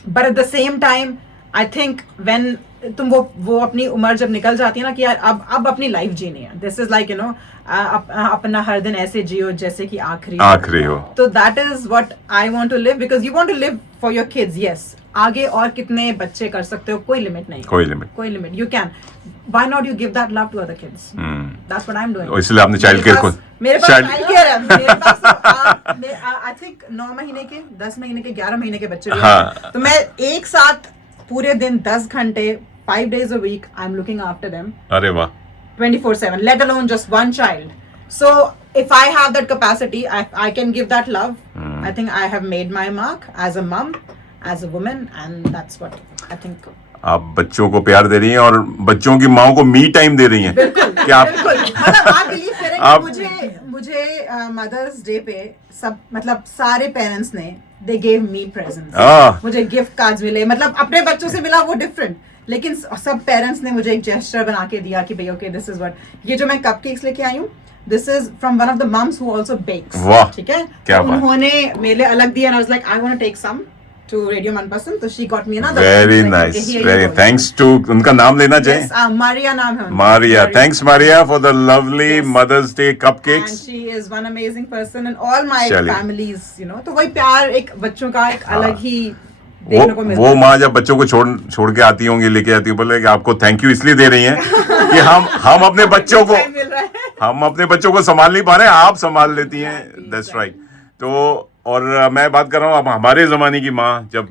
But at the same time, I think when तुम वो अपनी उम्र जब निकल जाती है ना कि यार अब अपनी लाइफ जीनी है, दिस इज लाइक अपना हर दिन ऐसे जियो जैसे कि आखिरी हो. तो that is what I want to live, because you want to live for your kids. Yes, आगे और कितने बच्चे कर सकते हो, कोई लिमिट नहीं, कोई limit. You can, why not you give that love to other kids. That's what I am doing. इसलिए आपने चाइल्ड केयर को, मेरे पास चाइल्ड केयर है, मेरे पास आई थिंक 9 महीने के, 10 महीने के, 11 महीने के बच्चे भी हैं. तो मैं एक साथ पूरे दिन 10 घंटे 5 days a week I'm looking after them. अरे वाह. 24/7, let alone just one child. So if I have that capacity, I can give that love. I think I have made my mark as a mom, as a woman, and that's what I think. आप बच्चों को प्यार दे रही हैं और बच्चों की माओ को मी टाइम दे रही हैं. बिल्कुल. आप बिलीव करें मुझे मदर्स डे पे सब मतलब सारे पेरेंट्स ने they gave me presents. मुझे गिफ्ट कार्ड्स मिले, मतलब अपने बच्चों से मिला वो डिफरेंट, लेकिन सब पेरेंट्स ने मुझे एक जेस्चर बना के दिया कि भाई ओके दिस इज व्हाट. ये जो मैं कपकेक्स लेके आई हूँ, this is from one of the mums who also bakes. ठीक है, तो उन्होंने मेरे लिए अलग दिया, and I was like I want to take some to Radio Manpasand, तो she got me another. Very nice, very thanks to, उनका नाम लेना चाहिए. Yes, Maria नाम है. Maria, thanks Maria for the lovely Mother's Day cupcakes. And she is one amazing person, and all my families, तो वही प्यार एक बच्चों का एक अलग ही देखने को मिलता है. वो माँ जब बच्चों को छोड़ के आती होंगी, लेके आती बोले कि आपको थैंक यू इसलिए दे रही हैं कि हम अपने बच्चों को संभाल नहीं पा रहे, आप संभाल लेती हैं. That's right. तो और मैं बात कर रहा हूँ अब हमारे ज़माने की माँ, जब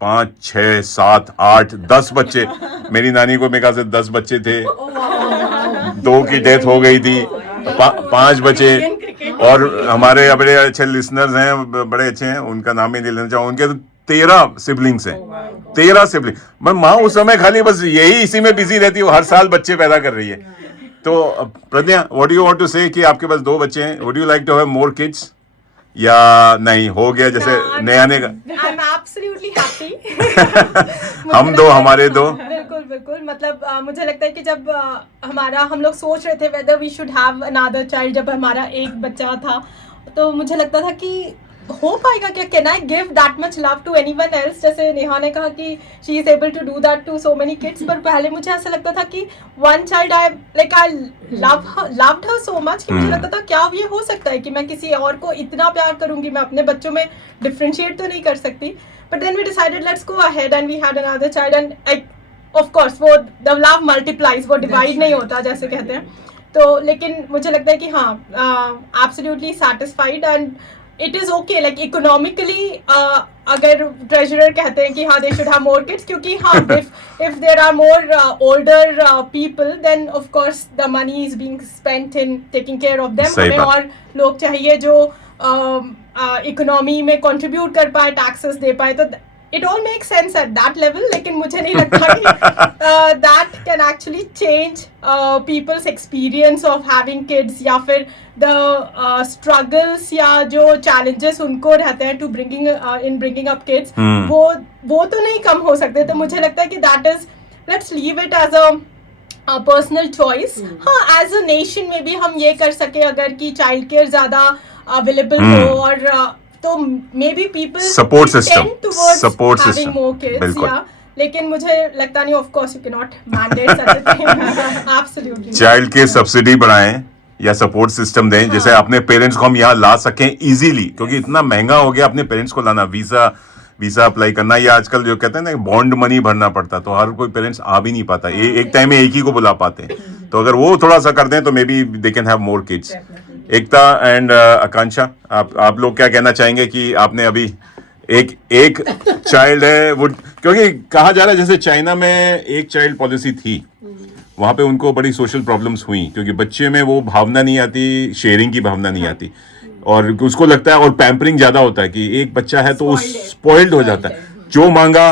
5, 6, 7, 8, 10 बच्चे, मेरी नानी को मेरे ख्याल से 10 बच्चे थे, 2 की डेथ हो गई थी, 5 बच्चे. और हमारे बड़े अच्छे लिसनर्स हैं, बड़े अच्छे हैं, उनका नाम ही नहीं लेना चाहूँ, उनके 13 सिबलिंग्स हैं. 13 सिबलिंग. मैं माँ उस समय खाली बस यही इसी में बिजी रहती है, हर साल बच्चे पैदा कर रही है. तो Pragya, what do you want to say कि आपके पास 2 बच्चे हैं, would you like to have more kids या नहीं हो गया जैसे नया I'm absolutely happy. हम 2 हमारे 2. बिल्कुल मतलब मुझे लगता है कि जब हम लोग सोच रहे थे whether we should have another child, जब हमारा एक बच्चा था, तो मुझे लगता था कि हो पाएगा क्या, can I give that much love to anyone else. जैसे नेहा ने कहा कि she is able to do that to so many kids, पर पहले मुझे ऐसा लगता था कि one child I loved her so much कि मुझे लगता था क्या ये हो सकता है कि मैं किसी और को इतना प्यार करूंगी, मैं अपने बच्चों में डिफरेंशिएट तो नहीं कर सकती. But then we decided let's go ahead and we had another child, and of course वो द लव मल्टीप्लाइज, वो डिवाइड नहीं होता जैसे कहते हैं. तो लेकिन मुझे लगता है कि हाँ absolutely satisfied, and it is okay like economically. अगर ट्रेजरर कहते हैं कि हाँ they should have more kids, क्योंकि हाँ if there are more older people then of course the money is being spent in taking care of them. हमें और लोग चाहिए जो इकोनॉमी में कंट्रीब्यूट कर पाए, टैक्सेस दे पाए. तो it all makes sense at that level, लेकिन मुझे नहीं लगता कि that can actually change people's experience of having kids या फिर the struggles या जो challenges उनको रहते हैं to bringing up kids, वो तो नहीं कम हो सकते. तो मुझे लगता है कि that is, let's leave it as a personal choice. हाँ, as a nation में भी हम ये कर सके अगर कि child care ज़्यादा available हो और तो maybe people support system, tend towards support having system. more kids. बिल्कुल. Yeah. लेकिन मुझे लगता नहीं, of course you cannot mandate such a thing. Absolutely. Child के सब्सिडी बढ़ाएं या सपोर्ट सिस्टम दें, जैसे अपने पेरेंट्स को हम यहाँ ला सकें इजीली, क्योंकि इतना महंगा हो गया अपने पेरेंट्स को लाना, वीजा अप्लाई करना, या आजकल जो कहते हैं ना बॉन्ड मनी भरना पड़ता, तो हर कोई पेरेंट्स आ भी नहीं पाता, एक टाइम में एक ही को बुला पाते हैं. तो अगर वो थोड़ा सा कर दें तो maybe they can have more kids. Ekta and Akanksha, आप लोग क्या कहना चाहेंगे कि आपने अभी एक चाइल्ड है वो, क्योंकि कहा जा रहा है जैसे चाइना में एक चाइल्ड पॉलिसी थी, वहां पे उनको बड़ी सोशल प्रॉब्लम्स हुई क्योंकि बच्चे में वो भावना नहीं आती, शेयरिंग की भावना नहीं आती, और उसको लगता है, और पैम्परिंग ज्यादा होता है कि एक बच्चा है तो स्पॉइल्ड हो जाता है, जो मांगा,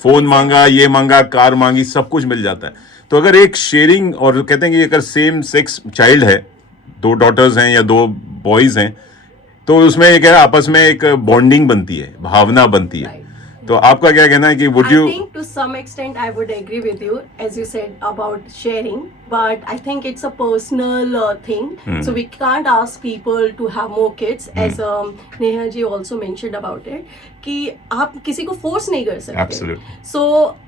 फोन मांगा, ये मांगा, कार मांगी, सब कुछ मिल जाता है. तो अगर एक शेयरिंग, और कहते हैं कि अगर सेम सेक्स चाइल्ड है, 2 डॉटर्स हैं या 2 बॉयज हैं, तो उसमें ये कह आपस में एक बॉन्डिंग बनती है, भावना बनती है. तो आपका क्या कहना है कि would you? I think to some extent I would agree with you, as you said about sharing, but I think it's a personal thing. So we can't ask people to have more kids, as Neha ji also mentioned about it, कि आप किसी को force नहीं कर सकते. Absolutely. So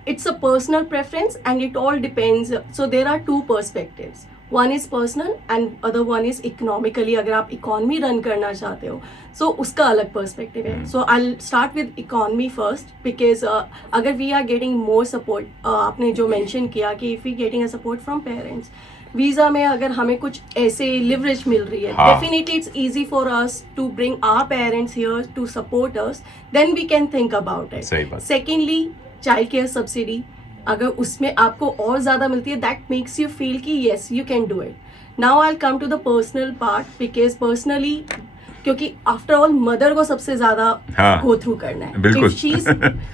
it's a personal preference and it all depends. So there are 2 perspectives. One is personal and other one is economically. अगर आप economy run करना चाहते हो, so उसका अलग पर्सपेक्टिव है. So I'll start with economy first, because अगर we are getting more support, आपने जो mention किया कि if we getting a support from parents, visa में अगर हमें कुछ ऐसे लिवरेज मिल रही है, definitely it's easy for us to bring our parents here to support us, then we can think about it. सही बात. Secondly, child care subsidy, अगर उसमें आपको और ज्यादा मिलती है, दैट मेक्स यू फील कि yes you can do it. Now I come to the personal part, because personally, क्योंकि आफ्टर ऑल मदर को सबसे ज्यादा गो थ्रू करना है. बिल्कुल. If she is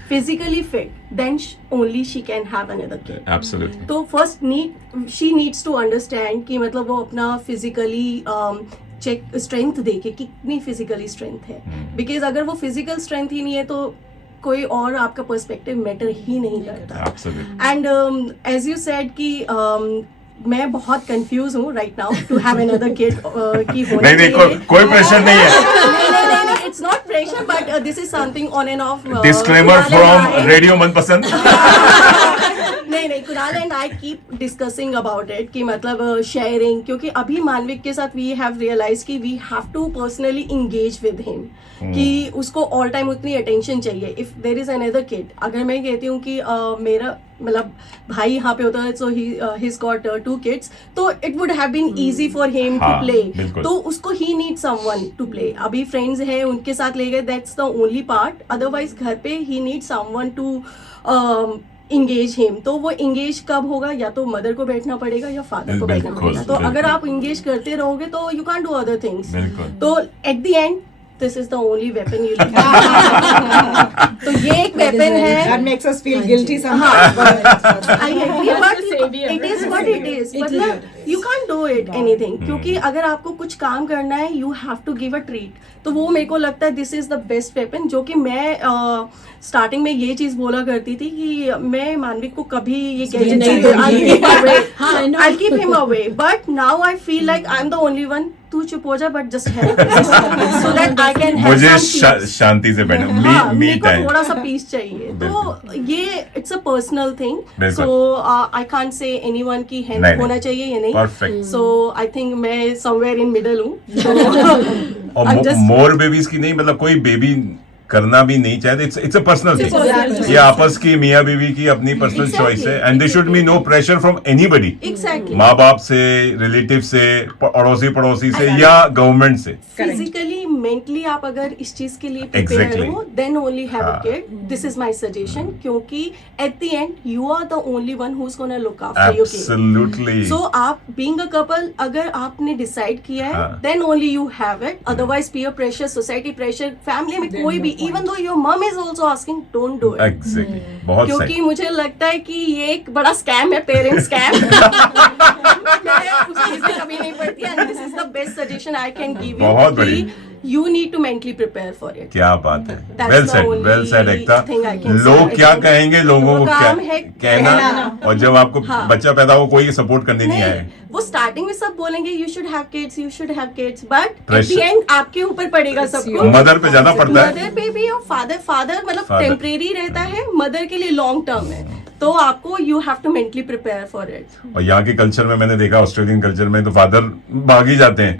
physically fit, then only she can have another kid. Absolutely. तो first she needs to understand कि मतलब वो अपना फिजिकली चेक स्ट्रेंथ देखे, कितनी फिजिकली स्ट्रेंथ है. बिकॉज अगर वो फिजिकल स्ट्रेंथ ही नहीं है तो कोई और आपका पर्सपेक्टिव मैटर ही नहीं करता. एंड एज यू सेड कि मैं बहुत कंफ्यूज हूँ right now to have another kid की होने नहीं, कोई प्रेशर नहीं है. नहीं, it's not pressure, but this is something on and off. Disclaimer from radio Manpasand. नहीं, Kunal and I keep discussing about it कि मतलब शेयरिंग, क्योंकि अभी मानविक के साथ वी हैव रियलाइज कि we have to personally engage with him, कि उसको ऑल टाइम उतनी अटेंशन चाहिए. If there is another kid, अगर मैं कहती हूँ कि मेरा मतलब भाई यहाँ पे होता है, सो he's got 2 kids, तो it would have been easy for him to play. तो उसको ही नीड समवन टू प्ले. अभी फ्रेंड्स हैं, उनके साथ ले गए, that's the only part. Otherwise घर पे ही need someone to engage him. तो वो इंगेज कब होगा, या तो मदर को बैठना पड़ेगा या फादर को बैठना पड़ेगा. तो अगर आप इंगेज करते रहोगे तो you can do other things. तो at the end this is the only weapon you need. तो ये एक weapon है. That makes us feel guilty somehow. I agree, but it is what it is. मतलब you can't do it anything. क्योंकि अगर आपको कुछ काम करना है, you have to give a treat. तो वो मेरे को लगता है this is the best weapon, जो कि मैं स्टार्टिंग में ये चीज बोला करती थी कि मैं मानविक को कभी ये gadget I'll keep him away. But now I feel like I'm the only one. तू चुप हो जा, but just help so that I can have मुझे some peace. शांति से बैठना, मेरे को टाइम. थोड़ा सा पीस चाहिए. तो ये it's a personal thing. So I can't say anyone की हेल्प होना चाहिए या नहीं. परफेक्ट. सो आई थिंक मैं समवेयर इन मिडल हूँ. और मोर बेबीज की नहीं, मतलब कोई बेबी करना भी नहीं चाहते. It's a personal thing. ये आपस की मियाँ बीवी की अपनी पर्सनल चॉइस है, and they should be no pressure from anybody. Exactly. माँ बाप से, रिलेटिव से, पड़ोसी से, या गवर्नमेंट से. फिजिकली मेंटली आप अगर इस चीज के लिए प्रिपेयर हो, then only have a kid. This is my suggestion, क्योंकि at the end you are the only one who is gonna look after your kid. Absolutely. So आप बीइंग अ कपल, अगर आपने डिसाइड किया है, then only you have it. Otherwise peer pressure, society pressure, family में कोई भी even though your mom is also asking, don't do it. Exactly, बहुत सही। क्योंकि मुझे लगता है कि ये एक बड़ा स्कैम है, पेरेंट स्कैम। मैं उस चीज में कभी नहीं पड़ती, and this is the best suggestion I can give you. बहुत बढ़िया। You need to mentally prepare for it. क्या बात है, That's well the said, only well said Ekta. thing I can say. लोग क्या कहेंगे, लोगों को क्या काम है कहना, और जब आपको हाँ। बच्चा पैदा हो कोई सपोर्ट करने नहीं आए। वो स्टार्टिंग में सब बोलेंगे you should have kids, you should have kids, but at Pressure. The end आपके ऊपर पड़ेगा सब कुछ। मदर पे ज्यादा पड़ता है। मदर पे भी, और फादर मतलब Father. टेम्परेरी रहता है, मदर के लिए लॉन्ग टर्म है। तो आपको you have to mentally prepare for it. और यहाँ के कल्चर में मैंने देखा, ऑस्ट्रेलियन कल्चर में तो फादर भाग ही जाते हैं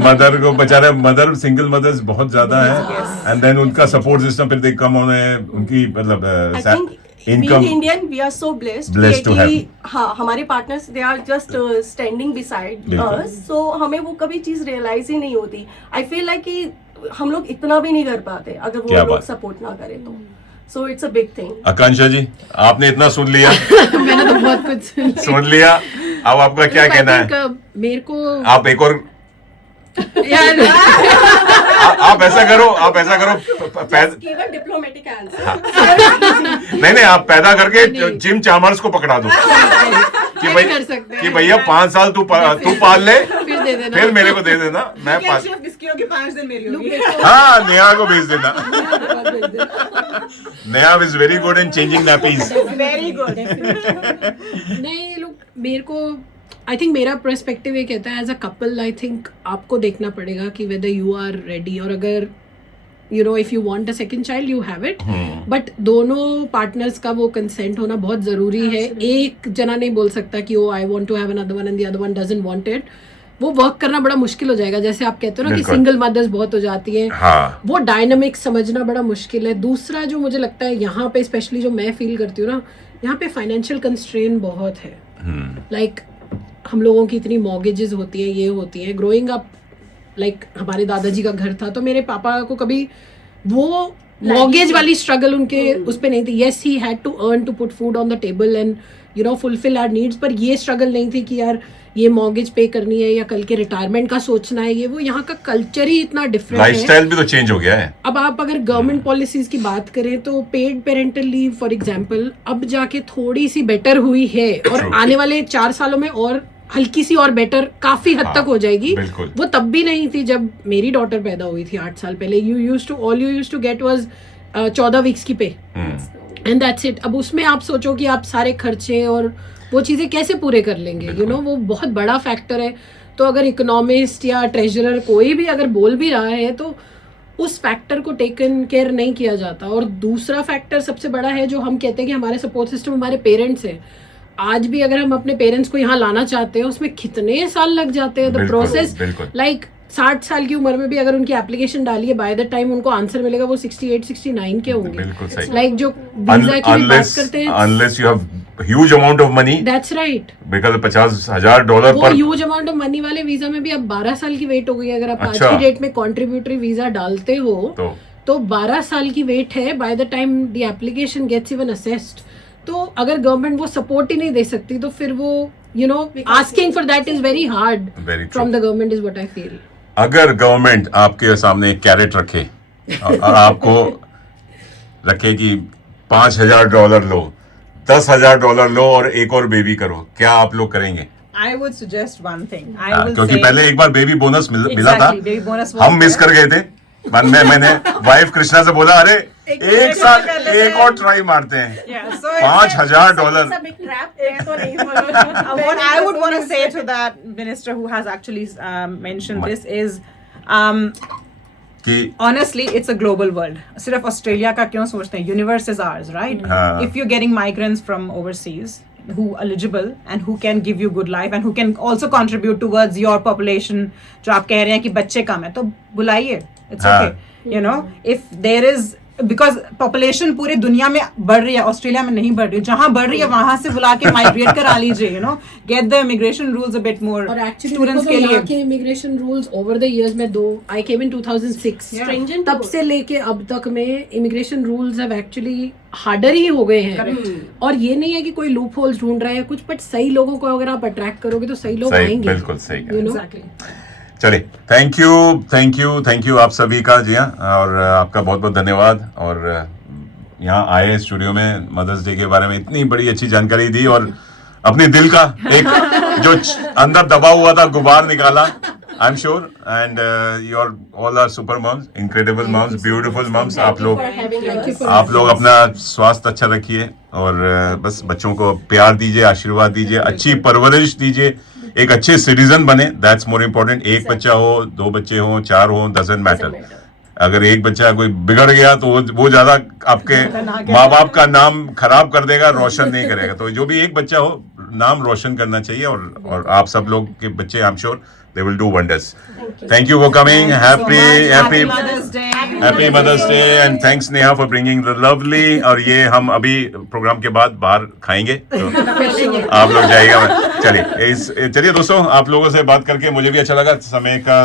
मदर को, बेचारे मदर, सिंगल मदर्स बहुत ज्यादा है, एंड देन उनका सपोर्ट सिस्टम फिर दे कम होने, उनकी मतलब I think income. being Indian, we are so blessed Blessed to have. हाँ, हमारे partners they are just standing beside बिल्कुल। अस, सो हमें वो कभी चीज रियलाइज ही नहीं होती। आई फील लाइक कि हम लोग इतना भी नहीं कर पाते अगर वो क्या लोग बात। सपोर्ट ना करें तो। So it's a big thing. Akanksha ji, आपने इतना सुन लिया मैंने तो बहुत कुछ सुन लिया। सुन लिया, अब आपका क्या I कहना think, है? मेरे को आप एक और यार आप ऐसा करो गिव अ डिप्लोमेटिक आंसर। नहीं, आप पैदा करके जिम चामर्स को पकड़ा दो कि नहीं भाई कर सकते हैं। कि भैया 5 साल तू पाल ले, फिर दे देना। फिर मेरे को दे देना, मैं पाल। सिर्फ बिस्कियों के 5 दिन मेरी होगी। हाँ, नेहा को भेज देना। Neha is very good in changing nappies. Very good. नहीं लोग, मेरे को आई थिंक मेरा पर्सपेक्टिव ये कहता है as a couple, I think आपको देखना पड़ेगा कि वेदर यू आर रेडी, और अगर you know if you want a second child you have it, but दोनों पार्टनर्स का वो कंसेंट होना बहुत जरूरी है। एक जना नहीं बोल सकता कि oh I want to have another one and the other one doesn't want it. वो वर्क करना बड़ा मुश्किल हो जाएगा। जैसे आप कहते हो ना कि बिल्कुल। सिंगल मदर्स बहुत हो जाती हैं, हाँ, वो डायनामिक समझना बड़ा मुश्किल है। दूसरा जो मुझे लगता है यहाँ पे स्पेशली जो मैं फील करती हूँ ना, यहाँ पे फाइनेंशियल कंस्ट्रेन बहुत है। लाइक हम लोगों की इतनी मॉर्गेजेस होती है, ये होती है। ग्रोइंग अप लाइक हमारे दादाजी का घर था, तो मेरे पापा को कभी वो मॉर्गेज वाली स्ट्रगल उनके उस पे नहीं थी। Yes, he had to earn to put food on the table and you know fulfil our needs, पर ये स्ट्रगल नहीं थी कि यार ये मॉर्गेज पे करनी है या कल के रिटायरमेंट का सोचना है। ये वो यहाँ का कल्चर ही इतना डिफरेंट है। लाइफस्टाइल भी तो चेंज हो गया है। अब आप अगर गवर्नमेंट पॉलिसीज की बात करें तो paid parental leave for example अब जाके थोड़ी सी बेटर हुई है, और आने वाले 4 सालों में और हल्की सी और बेटर काफी हद तक हो जाएगी। बिल्कुल। वो तब भी नहीं थी जब मेरी डॉटर पैदा हुई थी 8 साल पहले। You used to get was 14 weeks की पे, एंड दैट्स इट। अब उसमें आप सोचो कि आप सारे खर्चे और वो चीजें कैसे पूरे कर लेंगे, यू नो वो बहुत बड़ा फैक्टर है। तो अगर इकोनॉमिस्ट या ट्रेजरर कोई भी अगर बोल भी रहा है तो उस फैक्टर को टेकन केयर नहीं किया जाता। और दूसरा फैक्टर सबसे बड़ा है जो हम कहते हैं कि हमारे सपोर्ट सिस्टम हमारे पेरेंट्स हैं। आज भी अगर हम अपने पेरेंट्स को यहाँ लाना चाहते हैं उसमें कितने साल लग जाते हैं। द प्रोसेस लाइक 60 साल की उम्र में भी अगर उनकी एप्लीकेशन डाली है, बाय द टाइम उनको आंसर मिलेगा वो 68-69 के होंगे। लाइक जो वीजा की भी बात करते हैं, unless you have huge amount of money, that's right, because $50,000 वो पर ह्यूज अमाउंट ऑफ मनी वाले वीजा में भी अब 12 साल की वेट हो गई है। अगर आप अच्छा। आज की डेट में कॉन्ट्रीब्यूटरी वीजा डालते हो तो 12 साल की वेट है by the time the application gets even assessed. तो अगर गवर्नमेंट वो सपोर्ट ही नहीं दे सकती तो फिर वो you know asking for that is very hard from the government is what I feel. अगर गवर्नमेंट आपके सामने एक कैरेट रखे और आपको रखे कि $5,000 लो, $10,000 लो और एक और बेबी करो, क्या आप लोग करेंगे? I would suggest one thing. I will क्योंकि say, पहले एक बार बेबी बोनस मिला था, Exactly, baby bonus was हम मिस there. कर गए थे। मैंने वाइफ कृष्णा से बोला, अरे एक साल एक और ट्राई मारते हैं। Yeah, so $5,000 what I would want to say to that minister who has actually mentioned this is कि honestly it's a global world. सिर्फ ऑस्ट्रेलिया का क्यों सोचते हैं? Universe is ours, right? हाँ. If you're getting migrants from overseas who are eligible and who can give you good life and who can also contribute towards your population, जो आप कह रहे हैं कि बच्चे कम है, तो बुलाइए, it's हाँ. okay. You know, if there is because population पूरी दुनिया में बढ़ रही है, ऑस्ट्रेलिया में नहीं बढ़ रही, जहां बढ़ रही है वहां से बुला के माइग्रेट करा लीजिए, you know, get the immigration rules a bit more. और एक्चुअली स्टूडेंट्स तो के लिए यहाँ के immigration rules over the years में आई केम इन 2006, Stringent तब से लेके अब तक में immigration rules have actually harder ही हो गए हैं। और ये नहीं है कि कोई लूप होल्स ढूंढ रहे हैं कुछ, बट सही लोगों को अगर आप अट्रैक्ट करोगे तो सही लोग आएंगे। बिल्कुल सही, यू नो। चलिए, थैंक यू आप सभी का। जी हाँ, और आपका बहुत बहुत धन्यवाद। और यहाँ आए स्टूडियो में मदर्स डे के बारे में इतनी बड़ी अच्छी जानकारी दी और अपने दिल का एक जो अंदर दबा हुआ था गुबार निकाला। I am sure and your all are super moms, incredible moms, beautiful moms. आप लोग अपना स्वास्थ्य अच्छा रखिए और बस बच्चों को प्यार दीजिए, आशीर्वाद दीजिए, अच्छी परवरिश दीजिए, एक अच्छे सिटीजन बने। That's more important. एक बच्चा हो, 2 बच्चे हो, 4 हो, डजंट मैटर। अगर एक बच्चा कोई बिगड़ गया तो वो ज्यादा आपके माँ बाप का नाम खराब कर देगा, रोशन नहीं करेगा। तो जो भी एक बच्चा हो, नाम रोशन करना चाहिए और आप सब लोग के बच्चे, आई am sure they will do wonders. Thank you for coming. Happy Mother's Day and thanks Neha for bringing the lovely। और ये हम अभी प्रोग्राम के बाद बाहर खाएंगे तो आप लोग जाइएगा। चलिए दोस्तों, आप लोगों से बात करके मुझे भी अच्छा लगा। समय का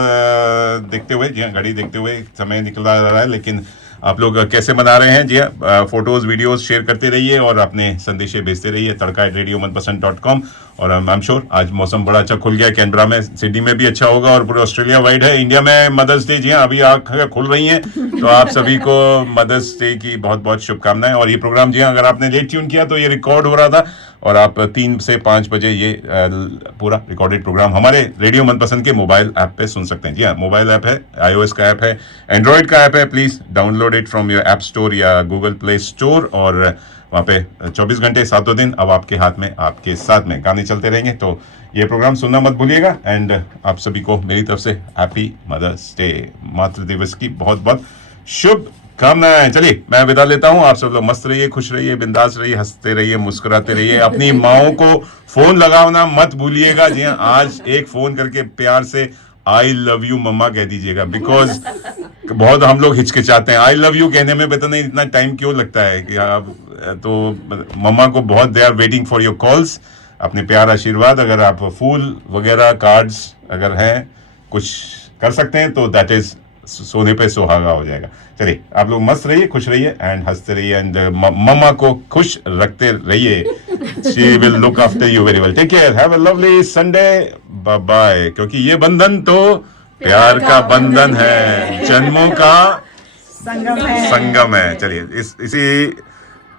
देखते हुए, जी हाँ, घड़ी देखते हुए समय निकला रहा है, लेकिन आप लोग कैसे मना रहे हैं? जी हाँ, फोटोज वीडियोस शेयर करते रहिए और अपने संदेशे भेजते रहिए tadka@radiomanpasand.com। और आई एम श्योर आज मौसम बड़ा अच्छा खुल गया कैनबरा में, सिडनी में भी अच्छा होगा और पूरे ऑस्ट्रेलिया वाइड है। इंडिया में मदर्स डे, जी हाँ, अभी आंखें खुल रही हैं, तो आप सभी को मदर्स डे की बहुत बहुत शुभकामनाएं। और ये प्रोग्राम, जी हाँ, अगर आपने लेट ट्यून किया तो ये रिकॉर्ड हो रहा था और आप 3 से 5 बजे ये पूरा रिकॉर्डेड प्रोग्राम हमारे रेडियो मनपसंद के मोबाइल ऐप पे सुन सकते हैं। जी हाँ, मोबाइल ऐप है, iOS का ऐप है, एंड्रॉइड का ऐप है। Please download it from your app store या गूगल प्ले स्टोर। और वहाँ पे 24 घंटे 7 दिन अब आपके हाथ में, आपके साथ में गाने चलते रहेंगे। तो ये प्रोग्राम सुनना मत भूलिएगा। एंड आप सभी को मेरी तरफ से हैप्पी मदर्स डे, मातृ दिवस की बहुत बहुत शुभकामनाएं। चलिए मैं विदा लेता हूँ। आप सब लोग मस्त रहिए, खुश रहिए, बिंदास रहिए, हंसते रहिए, मुस्कुराते रहिए। अपनी माओं को फोन लगाना मत भूलिएगा। जी हाँ, आज एक फोन करके प्यार से आई लव यू मम्मा कह दीजिएगा, बिकॉज बहुत हम लोग हिचकिचाते हैं आई लव यू कहने में। पता नहीं इतना टाइम क्यों लगता है कि आप, तो मम्मा को बहुत, they are waiting for your calls. अपने प्यार आशीर्वाद, अगर आप फूल वगैरह कार्ड्स अगर हैं, कुछ कर सकते हैं तो दैट इज सोने पे सुहागा हो जाएगा। चलिए आप लोग मस्त रहिए, खुश रहिए एंड हंसते रहिए एंड मम्मा को खुश रखते रहिए। She will look after you very well. Take care, have a lovely Sunday, bye bye. क्योंकि ये बंधन तो प्यार का बंधन है, जन्मों का संगम है। चलिए इसी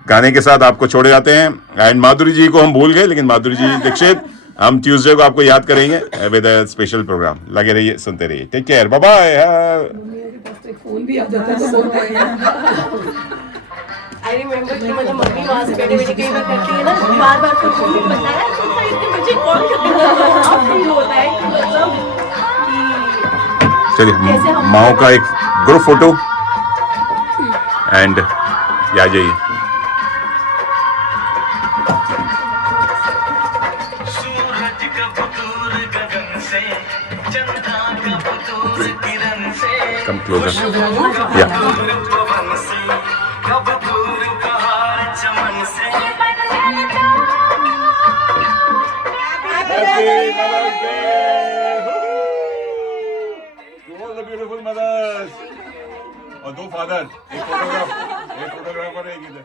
गाने के साथ आपको छोड़े जाते हैं। एंड माधुरी जी को हम भूल गए, लेकिन माधुरी जी दीक्षित हम ट्यूसडे को आपको याद करेंगे विद अ स्पेशल प्रोग्राम। लगे रहिए, सुनते रहिए। Take care, bye bye. Phone भी आ जाता है तो आई रिमेम्बर कि मतलब मम्मी वहाँ से बैठे बैठे कई बार करती है ना, बार बार फोन बताया तो मुझे कॉल करना होता है कि मतलब चलिए माओ का एक ग्रुप फोटो एंड आ जाइए। Come closer. Yeah. Happy Mother's Day to all the beautiful mothers. और 2 फादर, एक फोटोग्राफर, एक इधर।